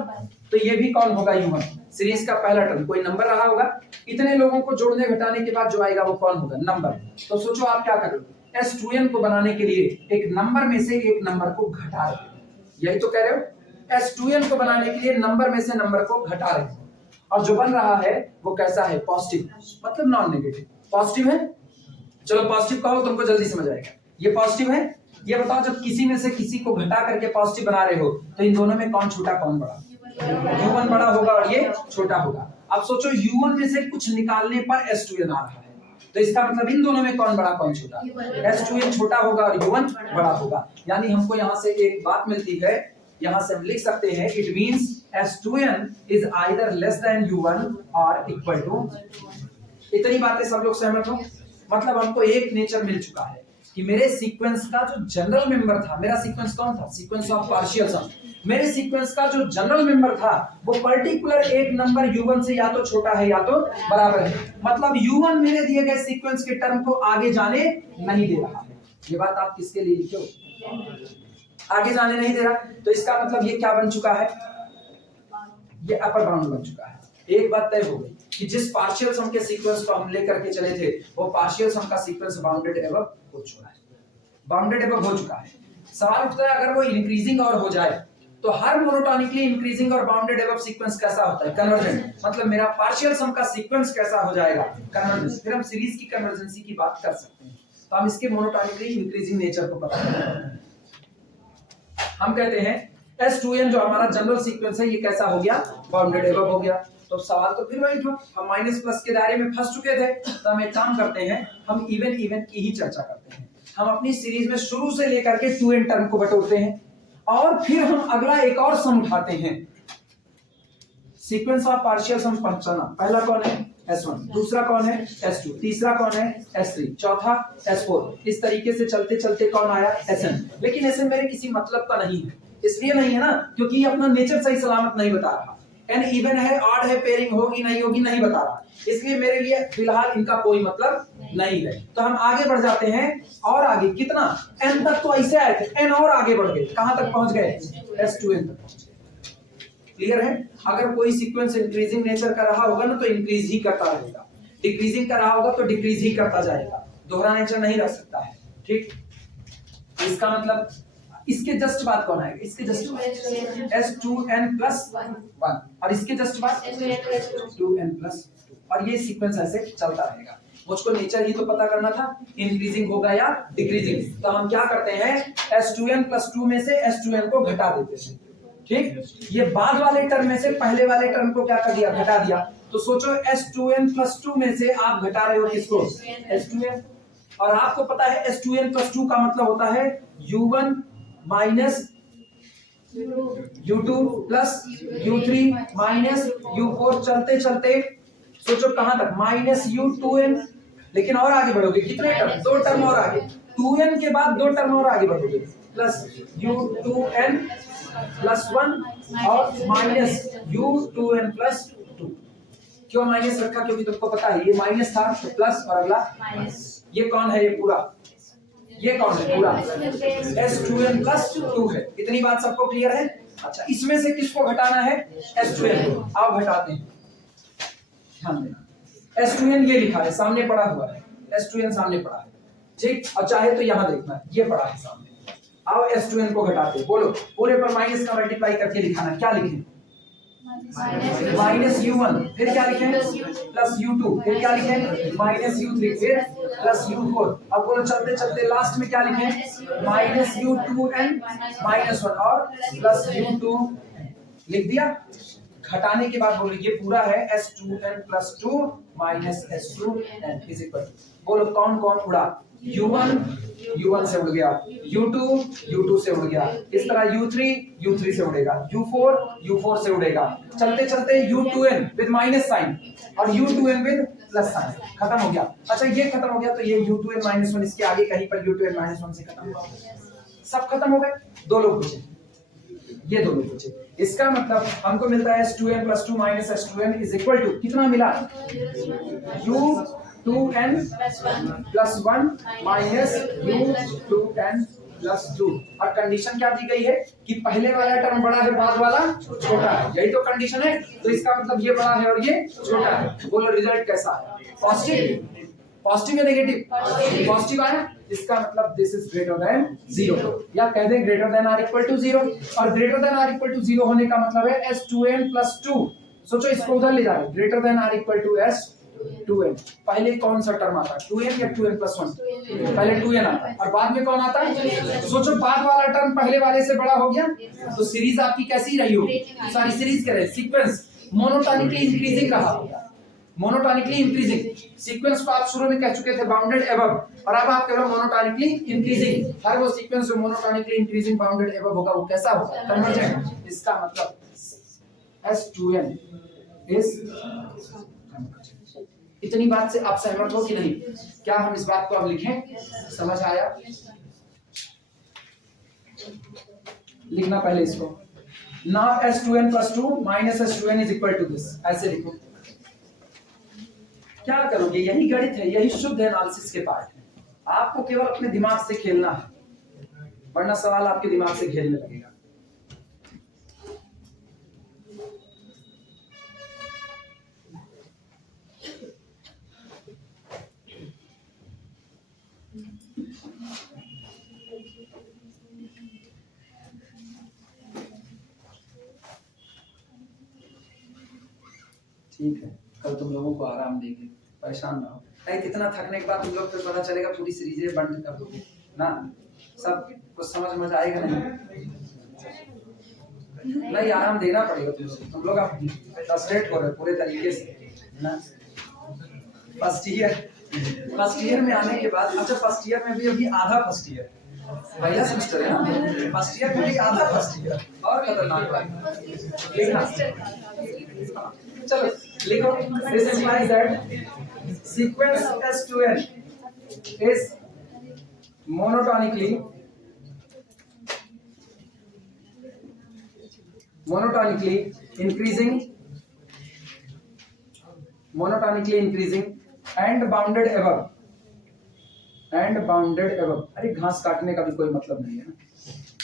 तो ये भी कौन होगा, U1, सीरीज का पहला टर्म, कोई नंबर रहा होगा। इतने लोगों को जोड़ने घटाने के बाद जो आएगा वो कौन होगा, नंबर। तो सोचो आप क्या करोगे, S2n को बनाने के लिए एक नंबर में से एक नंबर को घटा रहे हो, यही तो कह रहे हो। S2n को बनाने के लिए नंबर में से नंबर को घटा रहे हो और जो बन रहा है वो कैसा है, पॉजिटिव, मतलब नॉन नेगेटिव। पॉजिटिव है, चलो पॉजिटिव कहो, तुमको जल्दी समझ आएगा। ये पॉजिटिव है। ये बताओ, जब किसी में से किसी को घटा करके पॉजिटिव बना रहे हो तो इन दोनों में कौन छोटा कौन बड़ा, U1 बड़ा होगा और ये छोटा होगा। अब सोचो U1 में से कुछ निकालने पर S2n आ रहा है, तो इसका मतलब इन दोनों में कौन बड़ा कौन छोटा, S2n छोटा होगा और U1 बड़ा होगा। यानी हमको यहाँ से एक बात मिलती है, यहाँ से हम लिख सकते हैं, it means S2n is either less than U1 और इक्वल टू। इतनी बातें सब लोग सहमत हो? मतलब हमको एक नेचर मिल चुका है कि मेरे सीक्वेंस का जो जनरल मेंबर था, मेरा सीक्वेंस कौन था, सीक्वेंस ऑफ पार्शियल सम। मेरे सीक्वेंस का जो जनरल मेंबर था वो पर्टिकुलर एक नंबर U1 से या तो छोटा है या तो बराबर है। मतलब U1 मेरे दिए गए सीक्वेंस के टर्म को आगे जाने नहीं दे रहा है। ये बात आप किसके लिए लिखे हो, आगे जाने नहीं दे रहा। तो इसका मतलब ये क्या बन चुका है, ये अपर बाउंड बन चुका है। एक बात तय हो गई, कि जिस पार्शियल सम के सीक्वेंस को हम लेकर के चले थे वो पार्शियल सम का सीक्वेंस बाउंडेड एबव हो चुका है, बाउंडेड एबव हो चुका है। सवाल उठता है अगर वो इंक्रीजिंग और हो जाए तो हर मोनोटोनिकली इंक्रीजिंग और बाउंडेड एबव सीक्वेंस कैसा होता है? कन्वर्जेंट। मतलब मेरा पार्शियल सम का सीक्वेंस कैसा हो जाएगा? कन्वर्जेंट। फिर हम सीरीज की कन्वर्जेंसी की बात कर सकते हैं। तो हम इसके मोनोटोनिकली इंक्रीजिंग नेचर को पता करें। हम कहते हैं S2n जो हमारा जनरल सीक्वेंस है ये कैसा हो गया? बाउंडेड एबव हो गया। तो सवाल तो फिर वही था, हम माइनस प्लस के दायरे में फंस चुके थे। तो हम एक काम करते हैं, हम इवन की ही चर्चा करते हैं। हम अपनी सीरीज में शुरू से लेकर के 2n टर्म को बटोरते हैं और फिर हम अगला एक और सम उठाते हैं। सीक्वेंस ऑफ पार्शियल सम पहचाना, पहला कौन है? S1, दूसरा कौन है? S2, तीसरा कौन है? S3, चौथा S4। इस तरीके से चलते चलते कौन आया? Sn। लेकिन Sn मेरे किसी मतलब का नहीं है, इसलिए नहीं है ना क्योंकि ये अपना नेचर सही सलामत नहीं बता रहा। n इवन है, ऑड है, पेयरिंग होगी नहीं होगी नहीं बता रहा, इसलिए मेरे लिए फिलहाल इनका कोई मतलब नहीं है। तो हम आगे बढ़ जाते हैं और आगे कितना? n तक तो ऐसे आए थे, n और आगे बढ़ गए, कहां तक पहुंच गए? S2n तक पहुंच गए। क्लियर है? अगर कोई सीक्वेंस इंक्रीजिंग नेचर का रहा होगा ना तो इंक्रीज ही करता रहेगा, डिक्रीजिंग का रहा होगा तो डिक्रीज ही करता जाएगा, दोहरा नेचर नहीं रह सकता है। ठीक, इसका मतलब इसके जस्ट बाद कौन आएगा? इसके जस्ट बाद S2n + 1 और इसके जस्ट बाद 2n + 2 और ये सीक्वेंस ऐसे चलता रहेगा। मुझको नेचर ही तो पता करना था, इंक्रीजिंग होगा या डिक्रीजिंग। तो हम क्या करते हैं? S2n + 2 में से S2n को घटा देते हैं। ठीक, ये बाद वाले टर्म में से पहले वाले टर्म को क्या कर दिया? घटा दिया। तो सोचो S2n + 2 में से आप घटा रहे हो किसको? S2n। और आपको पता है S2n + 2 का मतलब होता है U1 - U2 + U3 - U4। चलते चलते सोचो कहां तक? -U2n। लेकिन और आगे बढ़ोगे, कितने टर्म? 2 टर्म और आगे, 2n के बाद 2 टर्म और आगे बढ़ोगे, प्लस U2n + 1 और -U2n + 2। क्यों माइनस रखा? क्योंकि तुमको पता है ये माइनस था तो प्लस और अगला माइनस। ये कौन है? ये पूरा, ये कौन है? पूरा S2n + 2 है। इतनी बात सबको क्लियर है? अच्छा, इसमें से किसको घटाना है? S2n को। आओ घटाते हैं, ध्यान देना। S2n ये लिखा है, सामने पड़ा हुआ है, S2n सामने पड़ा है। ठीक, और चाहे तो यहां देखना, ये पड़ा है सामने। आओ S2n को घटाते हैं। बोलो, पूरे पर माइनस का मल्टीप्लाई करके दिखाना। क्या लिखें? -U1, फिर क्या लिखें? +U2, फिर क्या लिखें? -U3, फिर +U4। अब बोलो चलते चलते लास्ट में क्या लिखें? -U2n - 1 और +U2 लिख दिया। घटाने के बाद बोलो ये पूरा है S2n + 2 - S2n = बोलो कौन कौन उड़ा? U1 से उड़ गया, U2 से उड़ गया, इस तरह U3 से उड़ेगा, U4 से उड़ेगा। चलते चलते U2n विद माइनस साइन और U2n विद प्लस साइन, खत्म हो गया। अच्छा, ये खत्म हो गया तो ये U2n - 1 इसके आगे कहीं पर U2n - 1 से खत्म हो गया। सब खत्म हो गए। 2 लोग बचे, ये 2 लोग बचे। इसका मतलब हमको मिलता है S2n + 2 - S2n = कितना मिला? U2n + 1 - U2n + 2। और कंडीशन क्या दी गई है कि पहले वाला टर्म बड़ा है, बाद वाला छोटा है। यही तो कंडीशन है। तो इसका मतलब ये बड़ा है और ये छोटा है। बोलो रिजल्ट कैसा है? पॉजिटिव, पॉजिटिव या नेगेटिव? पॉजिटिव आया, इसका मतलब दिस इज ग्रेटर देन 0, या कह दें greater than or equal to 0। और greater than or equal to 0 होने का मतलब है S2n + 2। सोचो इसको उधर ले जा रहे, greater than or equal to S2n। पहले कौन सा टर्म आता है? 2n या 2n + 1? पहले 2n आता है और बाद में कौन आता है? सोचो बाद वाला टर्म पहले वाले से बड़ा हो गया तो सीरीज आपकी कैसी रही होगी? सारी सीरीज कह रहे सीक्वेंस मोनोटोनिकली इंक्रीजिंग रहा होगा, मोनोटोनिकली इंक्रीजिंग। सीक्वेंस को आप शुरू में कह चुके थे बाउंडेड एबव, और अब आप कह रहे हो मोनोटोनिकली इंक्रीजिंग। हर वो सीक्वेंस जो मोनोटोनिकली इंक्रीजिंग बाउंडेड एबव होगा वो कैसा होगा? कन्वर्जेंट। इसका मतलब S2n इज। इतनी बात से आप सहमत हो कि नहीं? क्या हम इस बात को अब लिखें? समझ आया? लिखना पहले इसको। Now S2n + 2 - S2n = this, ऐसे लिखो। क्या करोगे? यही गणित है, यही शुद्ध एनालिसिस के पार्ट है। आपको केवल अपने दिमाग से खेलना है, वरना सवाल आपके दिमाग से खेलने लगेगा। ठीक है, कल तुम लोगों को आराम देंगे, परेशान ना हो। नहीं, कितना थकने के बाद तुम लोग फिर पता चलेगा पूरी सीरीजें बंद कर दोगे ना, सब कुछ समझ आएगा नहीं। नहीं, आराम देना पड़ेगा तुम लोग आप फ्रस्ट्रेट हो रहे पूरे तरीके से ना। फर्स्ट ईयर में आने के बाद, अच्छा फर्स्ट ईयर में भी अभी आधा फर्स्ट ईयर, पहला सेमेस्टर है ना, फर्स्ट ईयर में भी आधा फर्स्ट ईयर और खतरनाक बात लिखना। चलो लिखो, this implies that sequence S2n is monotonically increasing and bounded above अरे घास काटने का भी कोई मतलब नहीं है ना,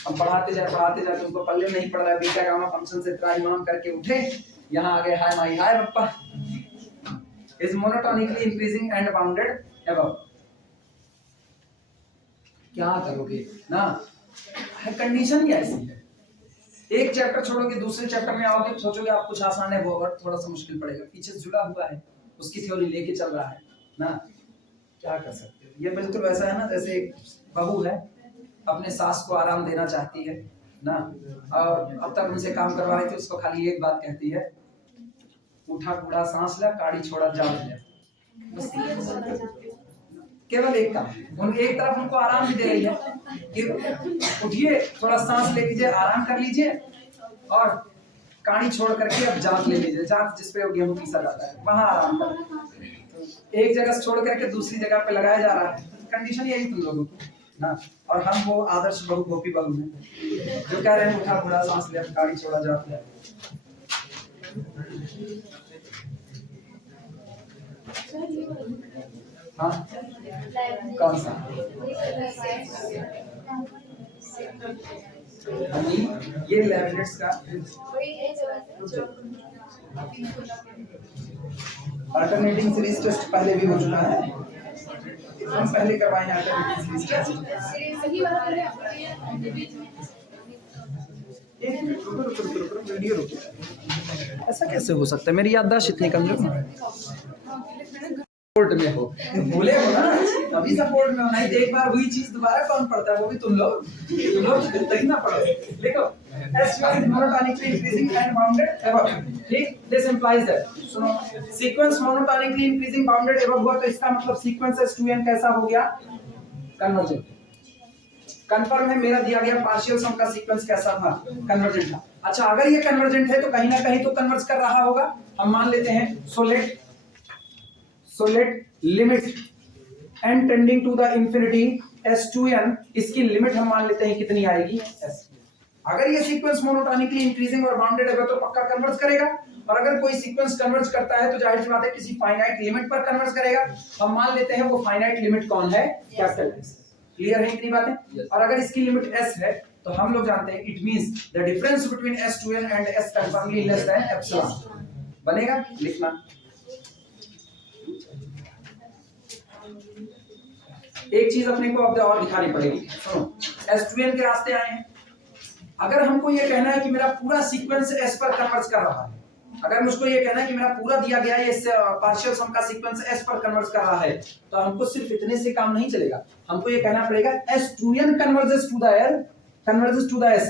हम पढ़ाते जाए तुमको पल्ले नहीं पड़ रहा है, बीटा गामा फंक्शन से त्राईमान करके उठे, यहाँ आ गए हाय माई हाय पप्पा, is monotonically increasing and bounded above. क्या करोगे ना, कंडीशन ही ऐसी है, एक चैप्टर छोड़ोगे दूसरे चैप्टर में आओगे, सोचोगे आप कुछ आसान है, वो और थोड़ा सा मुश्किल पड़ेगा, पीछे जुड़ा हुआ है, उसकी थ्योरी लेके चल रहा है ना, क्या कर सकते हो। ये बिल्कुल वैसा है ना, जैसे एक बहू है अपने सास को आराम देना चाहती है ना, और अब तक उनसे काम करवा रही थी, उसको खाली एक बात कहती है, उठा कूड़ा सांस ले, काड़ी छोड़ा जाल ले, केवल एक काम, उन एक तरफ उनको आराम भी दे रही है कि उठिए थोड़ा सांस ले लीजिए, आराम कर लीजिए, और काड़ी छोड़ करके अब जांच ले लीजिए, जांच जिसपे गेहूं पीसा जाता है वहां आराम कर, एक जगह छोड़ करके दूसरी जगह पे लगाया जा रहा है। कंडीशन यही तुम लोगों की ना, और हम वो आदर्श बहु गोपी बहू हैं जो कह रहे हैं उठा बूढ़ा सांस ले, गाड़ी छोड़ा जाता है। हाँ कौन सा ये लेबनेट्स का अल्टरनेटिंग सीरीज टेस्ट पहले भी हो चुका है, हम पहले करवाए अल्टरनेटिंग सीरीज टेस्ट। वीडियो रुको, ऐसा कैसे हो सकता है, मेरी याददाश्त इतनी कमजोर है। सपोर्ट में हो, भूले हो ना, तभी सपोर्ट में हो, नहीं तो एक बार हुई चीज दोबारा कौन पढ़ता है, वो भी तुम लोग तभी ना पढ़ो। देखो S1 is monotonically increasing and bounded above, ठीक, this implies that, सुनो, sequence monotonically increasing bounded above हुआ तो इसका मतलब sequence S2n कैसा हो गया, कन्वर्जेंट। कंफर्म है, मेरा दिया गया पार्शियल सम का सीक्वेंस कैसा था, कन्वर्जेंट था। अच्छा अगर ये कन्वर्जेंट है तो कहीं ना कहीं तो कन्वर्ज कर रहा होगा, हम मान लेते हैं, so let limit n tending to the infinity S2n, इसकी लिमिट हम मान लेते हैं कितनी आएगी, S। अगर ये सीक्वेंस मोनोटोनिकली इंक्रीजिंग और बाउंडेड है तो पक्का कन्वर्ज करेगा, और अगर कोई सीक्वेंस कन्वर्ज करता है तो जाहिर सी बात है किसी फाइनाइट लिमिट पर कन्वर्ज करेगा, हम मान लेते हैं वो फाइनाइट लिमिट कौन है, कैपिटल S। क्लियर है इतनी बातें। और अगर इसकी लिमिट S है तो हम लोग जानते हैं it means the difference between S2n and S कंफर्मली less than epsilon बनेगा, लिखना। एक चीज अपने को अब और दिखानी पड़ेगी, सुनो, S2n के रास्ते आए हैं, अगर हमको ये कहना है कि मेरा पूरा सीक्वेंस S पर कन्वर्ज कर रहा है, अगर मुझको ये कहना है कि मेरा पूरा दिया गया है इस पार्शियल सम का सीक्वेंस S पर कन्वर्ज कर रहा है, तो हमको सिर्फ इतने से काम नहीं चलेगा, हमको ये कहना पड़ेगा S2n converges to the L, converges to the S,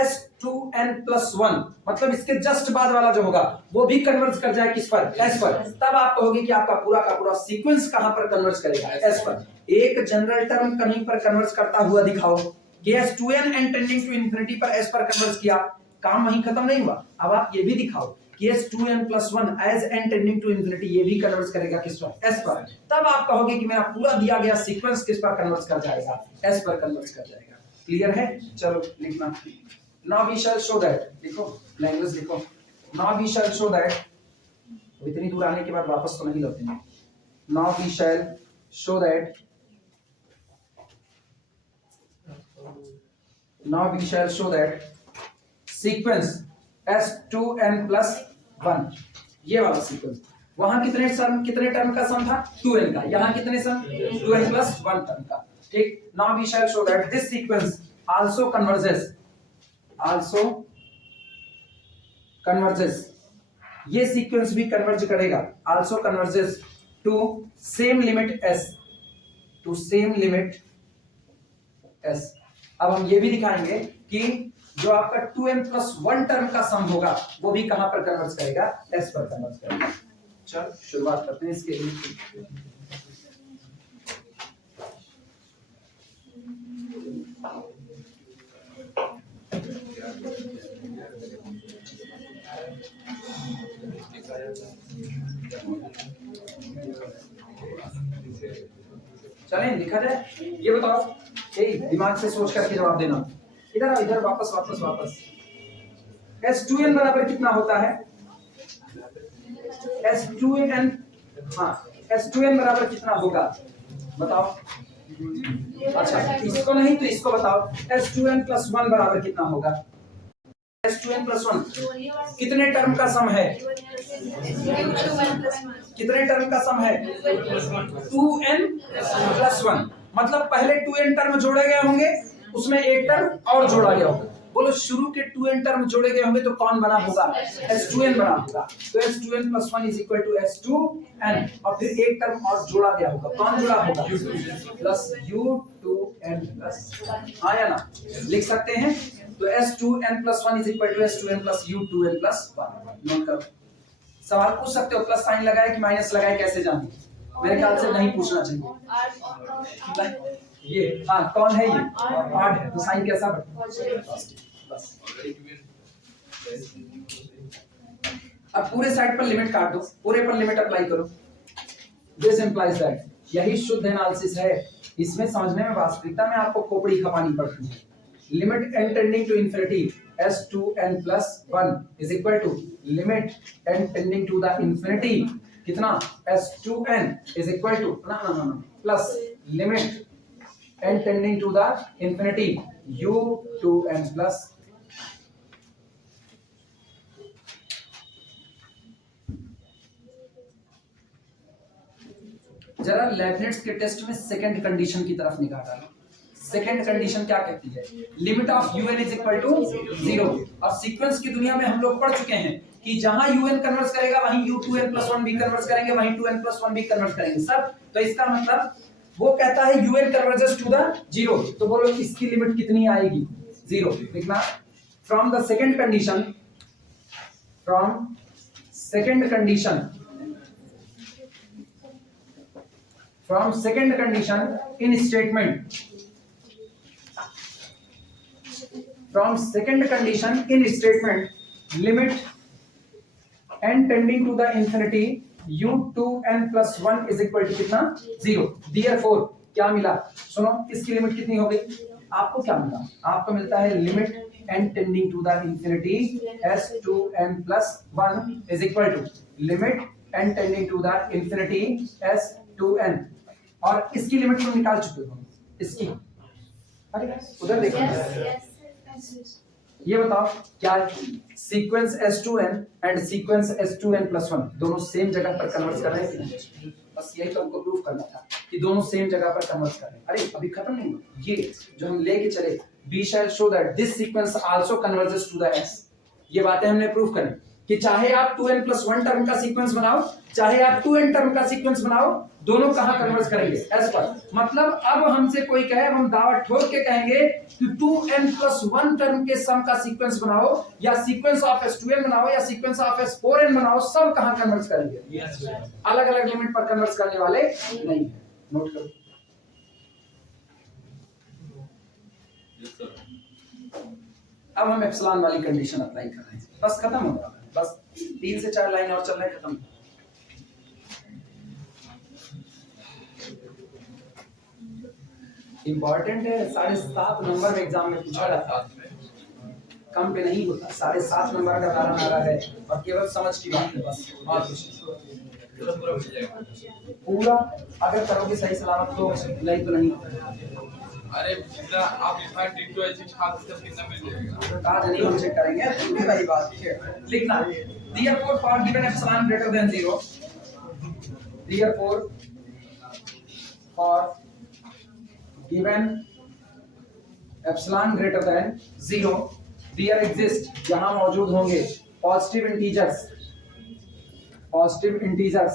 S2n+1, मतलब इसके जस्ट बाद वाला जो होगा वो भी कन्वर्ज कर जाए किस पर, S पर, तब आप कहोगे कि आपका पूरा का पूरा सीक्वेंस कहां पर कन्वर्ज करेगा, S पर। एक जनरल टर्म कहीं पर कन्वर्ज करता हुआ दिखाओ कि S2n n tending to infinity पर S पर कन्वर्ज किया, काम वहीं खत्म नहीं हुआ, अब आप ये भी दिखाओ कि S2n+1 as n tending to infinity ये भी कन्वर्ज करेगा किस पर, S पर, तब आप कहोगे कि मेरा पूरा दिया गया सीक्वेंस किस पर कन्वर्ज कर जाएगा, S पर कन्वर्ज कर जाएगा। क्लियर है, चलो लिखना। Now we shall show that, लिखो लैंग्वेज लिखो, now we shall show that, इतनी दूर आने के बाद वापस तो नहीं लौटेंगे। Now we shall show that, now we shall show that sequence S2n+1, ये वाला सीक्वेंस, वहां कितने टर्म का सम था, 2n का, यहाँ कितने सम, 2n+1 टर्म का, ठीक। Now we shall show that this sequence also converges ये सीक्वेंस भी कन्वर्ज करेगा, also converges to same limit s, to same limit s। अब हम ये भी दिखाएंगे कि जो आपका 2n+1 टर्म का सम होगा वो भी कहां पर कन्वर्ज करेगा, s पर कन्वर्ज करेगा। चल शुरुआत करते हैं इसके लिए। चलें लिखा जाए। ये बताओ, दिमाग से सोच करके जवाब देना। इधर इधर वापस वापस वापस। S2n बराबर कितना होता है? S2n, हाँ S2n बराबर कितना होगा बताओ। अच्छा इसको नहीं तो इसको बताओ, S2n+1 बराबर कितना होगा? S2n+1 कितने टर्म का सम है? कितने टर्म का सम है? 2n+1। मतलब पहले 2n टर्म जोड़े गए होंगे, उसमें एक टर्म और जोड़ा गया होगा। बोलो शुरू के 2n टर्म जोड़े गए होंगे तो कौन बना होगा? S2n बना होगा। तो S2n+1 is equal to S2n, और फिर एक टर्म और जोड़ा गया होगा। कौन जोड़ा होगा? Plus U2n+1। आया ना? लिख सकते हैं। तो S2n+1 is equal to S2n+U2n+1। Note करो। सवाल पूछ सकते हो, प्लस साइन लगाए कि माइनस लगाए, कैसे जाने? मेरे ख्याल से नहीं पूछना चाहिए। ये हाँ कौन है? ये आठ है, तो साइन कैसा बनेगा? बस। अब पूरे साइड पर लिमिट काट दो, पूरे पर लिमिट अप्लाई करो। दिस इंप्लाइज दैट, यही शुद्ध एनालिसिस है। इसमें समझने में वास्तविकता में आपको खोपड़ी खपानी पड़ती है। Limit n tending to infinity S2n+1 is equal to limit n tending to the infinity कितना? S2n is equal to plus limit n tending to the infinity U2n+। जरा लेबनिट्ज के टेस्ट में सेकंड कंडीशन की तरफ निगाह डालो। सेकंड कंडीशन क्या कहती है? Limit of un is equal to 0। और सीक्वेंस की दुनिया में हम लोग पढ़ चुके हैं कि जहां un कन्वर्स करेगा वहीं U2n+1 भी कन्वर्स करेंगे, वहीं 2n+1 भी कन्वर्स करेंगे सब। तो इसका मतलब वो कहता है un कन्वर्जेस टू द 0। तो बोलो इसकी लिमिट कितनी आएगी? 0। लिखना from the second condition, from second condition, from second condition in statement, from second condition in statement limit n tending to the infinity U2n+1 is equal to कितना? 0। Therefore क्या मिला? सुनो इसकी लिमिट कितनी हो गई? आपको क्या मिला? आपको मिलता है limit n tending to the infinity S2n+1 is equal to limit n tending to the infinity S2n। और इसकी लिमिट तुम निकाल चुके हो। इसकी अरे उधर देखो। ये बताओ क्या sequence S2n and sequence S2n+1 दोनों सेम जगह पर कन्वर्ट कर रहे हैं? बस यही तो हमको प्रूफ करना था कि दोनों सेम जगह पर कन्वर्ट कर रहे हैं। अरे अभी खत्म नहीं हुआ, ये जो हम लेके चले, we shall show that this sequence also converges to the S। ये बातें हमने प्रूफ करी कि चाहे आप 2n+1 टर्म का सीक्वेंस बनाओ, चाहे आप 2n टर्म का सीक्वेंस बनाओ, दोनों कहां कन्वर्ज करेंगे? S पर। मतलब अब हमसे कोई कहे, हम दावा ठोक के कहेंगे कि 2n+1 टर्म के सम का सीक्वेंस बनाओ, या सीक्वेंस ऑफ S2n बनाओ, या सीक्वेंस ऑफ S4n बनाओ, सब कहां कन्वर्ज करेंगे? अलग अलग लिमिट पर कन्वर्ज करने वाले नहीं है। नोट करो। अब हम एप्सिलॉन वाली कंडीशन अप्लाई कर रहे हैं। बस खत्म हो गया, बस 3 से 4 लाइन और चल रहा है, खत्म। इंपॉर्टेंट है, 7.5 नंबर में एग्जाम में पूछा जाता है, कम पे नहीं होता। 7.5 नंबर का तारा मारा है, और केवल समझ की बात है बस, और पूरा अगर करोगे सही सलामत तो नहीं तो नहीं। अरे आप डिटो ऐसे छात्र से कितना मिल जाएगा? आज नहीं हम चेक करेंगे, पूरी वाली बात है। लिखना therefore for given epsilon greater than 0, therefore for given epsilon greater than 0 there exist, जहां मौजूद होंगे positive integers, positive integers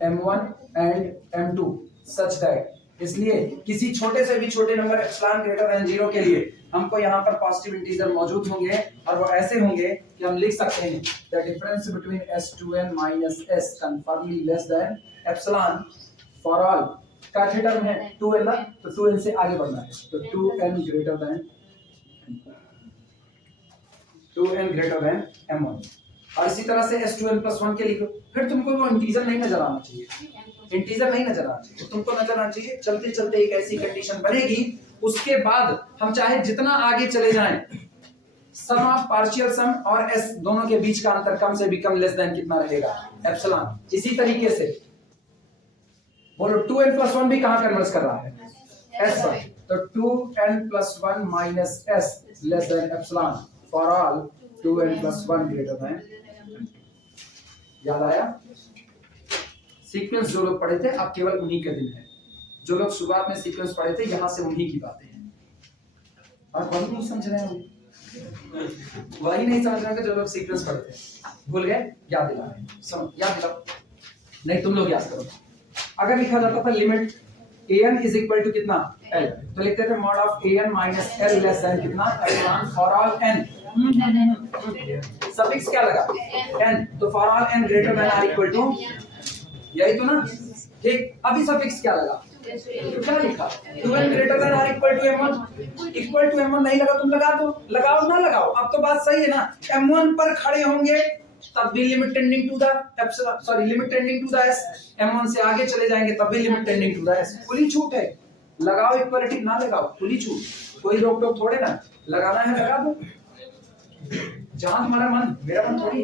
m1 and m2 such that, इसलिए किसी छोटे से भी छोटे नंबर एप्सिलॉन ग्रेटर देन 0 के लिए हमको यहाँ पर पॉजिटिव इंटीजर मौजूद होंगे और वो ऐसे होंगे कि हम लिख सकते हैं the difference between s2n minus s confirmly less than epsilon for all का थीटा में है 2n ना, तो 2n से आगे बढ़ना है, तो 2n ग्रेटर देन m1। और इसी तरह से s2n+1 के लिखो, फिर तुमको वो इंटीजर नहीं नजर आना चाहिए, इंटीजर नहीं नजर आना चाहिए, तुमको नजर आना चाहिए चलते चलते एक ऐसी कंडीशन बनेगी, उसके बाद हम चाहे जितना आगे चले जाएं, सम ऑफ पार्शियल सम और s दोनों के बीच का अंतर कम से भी कम लेस देन कितना रहेगा, एप्सिलॉन। इसी तरीके से बोलो 2n+1 भी कहां कन्वर्स कर रहा है, s पर, तो 2n+1 minus s less then epsilon for all 2n+1 greater than. याद आया? सीक्वेंस जो लोग पढ़े थे अब केवल उन्हीं के दिन है, जो लोग शुरुआत में सीक्वेंस पढ़े थे यहां से उन्हीं की बातें हैं। और वही नहीं समझ रहे होंगे, वही नहीं समझ रहे होंगे जो लोग सीक्वेंस पढ़े थे, भूल गए, याद दिला रहे हैं, समझ याद दिलाओ, नहीं तुम लोग याद करो। अगर लिखा जाता था limit an is equal to कितना l, तो लिखते थे mod of an minus l less than कितना epsilon for all n। Suffix क्या लगा n, तो for all n greater than or equal to, यही तो ना, ठीक। अभी सफिक्स क्या लगा, तो क्या लिखा 2n greater than or equal to m1, equal to m1 नहीं लगा, तुम लगा दो, लगाओ ना लगाओ, अब तो बात सही है ना, m1 पर खड़े होंगे तब भी limit tending to the epsilon, sorry limit tending to the s, m1 से आगे चले जाएंगे तब भी limit tending to the s। खुली छूट है, लगाओ इक्वालिटी, ना लगाओ खुली छूट, कोई रोक टोक थोड़े ना, लगाना है लगा दो, जहां तुम्हारा मन, मेरा मन थोड़ी,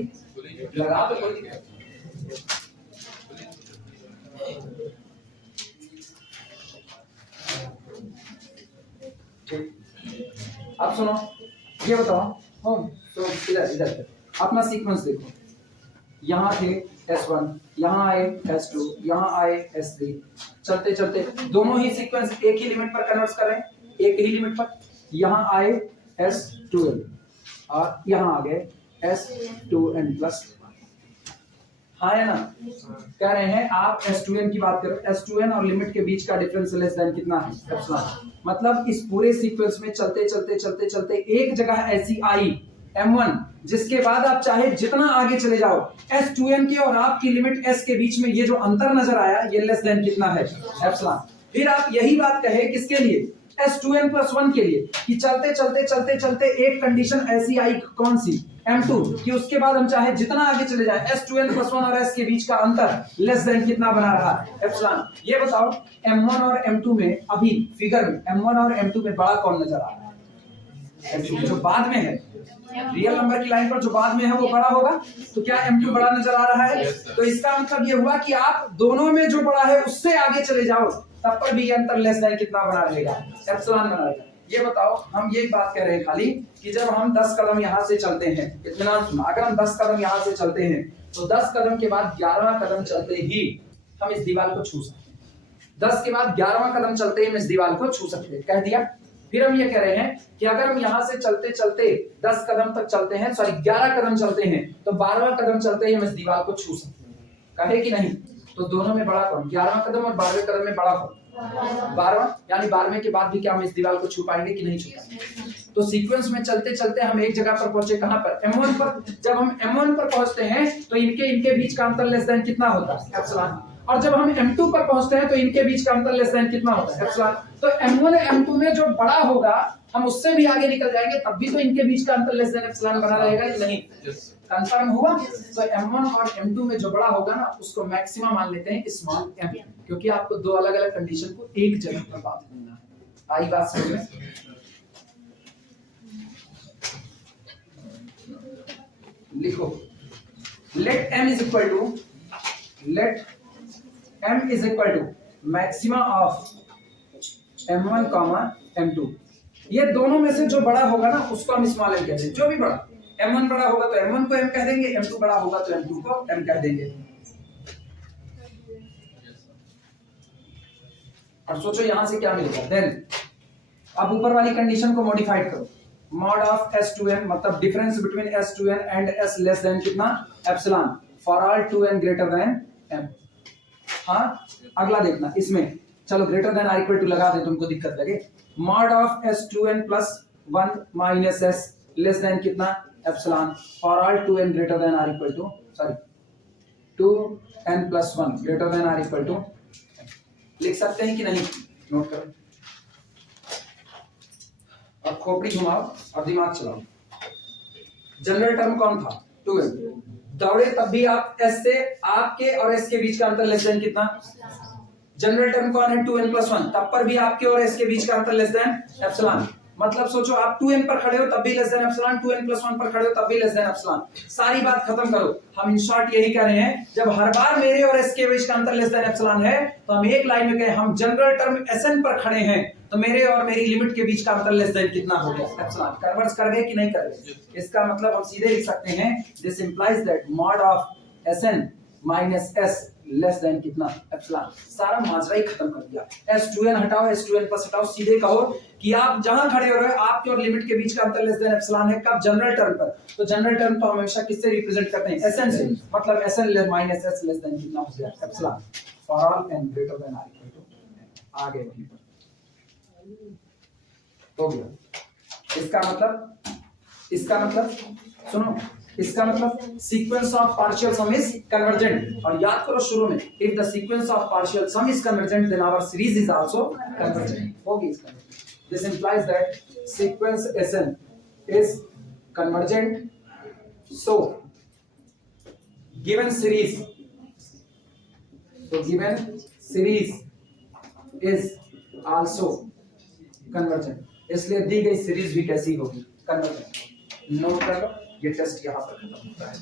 लगा दो, कोई दिक्कत। अब सुनो, ये बताओ, तो इधर अपना सीक्वेंस देखो, यहाँ थे S1, यहाँ आए S2, यहाँ आए S3, चलते चलते दोनों ही सीक्वेंस एक ही लिमिट पर कन्वर्ट कर रहे हैं, एक ही लिमिट पर, यहाँ आए S2n और यहाँ आ गए S2n+, हाँ है ना, कह रहे हैं आप S2n की बात करो, S2n और लिमिट के बीच का डिफरेंस लेस देन कितना है, एप्सिलॉन। मतलब इस पूरे सीक्वेंस में चलते चलते चलते चलते एक जगह ऐसी आई m1 जिसके बाद आप चाहे जितना आगे चले जाओ, S2n के और आपकी लिमिट s के बीच में ये जो अंतर नजर आया ये लेस देन कितना है, एप्सिलॉन। फिर आप यही बात कहे किसके लिए, S2n+1 के लिए, कि चलते चलते चलते चलते एक कंडीशन ऐसी आई, कौन सी, m2, कि उसके बाद हम चाहे जितना आगे चले जाएं, S2n+1 और s के बीच का अंतर लेस देन कितना बना रहा है, एप्सिलॉन। ये बताओ m1 और m2 में, अभी फिगर में m1 और m2 में बड़ा कौन नजर आ रहा है, जो बाद में है, रियल नंबर की लाइन पर जो बाद में है वो बड़ा होगा, तो क्या m2 बड़ा नजर आ रहा है, तो इसका मतलब ये हुआ कि आप दोनों में जो बड़ा है उससे आगे चले जाओ तब पर भी अंतर लेस देन कितना बना रहेगा, एप्सिलॉन बना रहेगा। ये बताओ, हम यही बात कह रहे हैं खाली कि जब हम 10 कदम यहाँ से चलते हैं, इत्मीनान सुना, अगर हम 10 कदम यहाँ से चलते हैं तो 10 कदम के बाद 11वां कदम चलते ही हम इस दीवार को छू सकते हैं, 10 के बाद 11वां कदम चलते ही हम इस दीवार को छू सकते हैं, कह दिया। फिर हम ये कह रहे हैं कि अगर हम यहाँ से चलते चलते 10 कदम तक चलते हैं, सॉरी 11 कदम चलते हैं, तो 12वां कदम चलते ही हम इस दीवार को छू सकते हैं, कहे कि नहीं, तो दोनों में बड़ा कौन, 11वां कदम और 12वें कदम में बड़ा कौन, 12वां, यानी 12वें के बाद भी क्या हम इस दीवार को छू पाएंगे कि नहीं छू पाएंगे। तो सीक्वेंस में चलते चलते हम एक जगह पर पहुंचे, कहां पर, m1 पर। जब हम m1 पर पहुंचते हैं तो इनके बीच का अंतर लेस देन कितना होता है, एप्सिलॉन। और जब हम m2 पर पहुंचते हैं तो इनके बीच का अंतर लेस देन कितना होता है, एप्सिलॉन। तो m1 m2 में जो बड़ा होगा हम उससे भी आगे निकल जाएंगे तब भी तो इनके बीच का अंतर लेस देन एप्सिलॉन बना रहेगा कि नहीं, कंफर्म हुआ। तो m1 और m2 में जो बड़ा होगा ना उसको मैक्सिमम मान लेते हैं स्मॉल m, क्योंकि आपको दो अलग अलग कंडीशन को एक जगह पर बात करना है। आई बात समझ में, लिखो let m is equal to maxima of m1, m2। ये दोनों में से जो बड़ा होगा ना उसको हम स्मॉल m कहते हैं, जो भी बड़ा, m1 बड़ा होगा तो m1 को m कह देंगे, m2 बड़ा होगा तो m2 को m कह देंगे। और सोचो यहां से क्या मिलेगा, देन अब ऊपर वाली कंडीशन को मॉडिफाइड करो, मॉड ऑफ s2n मतलब difference between s2n and s less than कितना, epsilon, for all 2n greater than m। हाँ, अगला देखना इसमें, चलो greater than or equal to लगा दे, तुमको दिक्कत लगे। Mod of s2n plus 1 minus s less than कितना, epsilon, for all 2n greater than or equal to, sorry 2n plus 1 greater than or equal to, लिख सकते हैं कि नहीं, नोट करो। अब खोपड़ी घुमाओ और दिमाग चलाओ। जनरल टर्म कौन था, 2n, दौड़े तब भी आप s से, आपके और s के बीच का अंतर लेस देन कितना, जनरल टर्म कौन है, 2n प्लस 1, तब पर भी आपके और s के बीच का अंतर लेस देन एप्सिलॉन। मतलब सोचो आप 2n पर खड़े हो तब भी less than epsilon, 2n plus 1 पर खड़े हो तब भी लेस देन एप्सिलॉन। सारी बात खत्म करो। हम इन शॉर्ट यही कह रहे हैं, जब हर बार मेरे और s के बीच का अंतर लेस देन एप्सिलॉन है तो हम एक लाइन में कहें हम जनरल टर्म sn पर खड़े हैं तो मेरे और मेरी लिमिट के बीच का अंतर लेस देन कितना हो गया, एप्सिलॉन। कन्वर्स कर गए कि नहीं कर गए? इसका मतलब हम सीधे लिख सकते हैं, this implies that mod of sn minus s less than कितना, एप्सिलॉन। सारा माजरा ही खत्म कर दिया। s2n हटाओ, s2n प्लस हटाओ, सीधे कहो कि आप जहां खड़े हो रहे हो आपके और लिमिट के बीच का अंतर लेस देन एप्सिलॉन है, कब, जनरल टर्म पर। तो जनरल टर्म तो हमेशा किससे रिप्रेजेंट करते हैं, sn से, मतलब sn minus s less than कितना हो गया, epsilon, for all n greater than r equal to, आ गए वहीं पर, हो गया। इसका मतलब सुनो, इसका मतलब sequence of partial sum is convergent. और याद करो शुरू में, if the sequence of partial sum is convergent then our series is also convergent, होगी इसका। This implies that sequence sn is convergent, so given series is also convergent. इसलिए दी गई सीरीज भी कैसी होगी, कन्वर्जेंट। नोट कर लो, ये टेस्ट यहां पर खत्म होता है।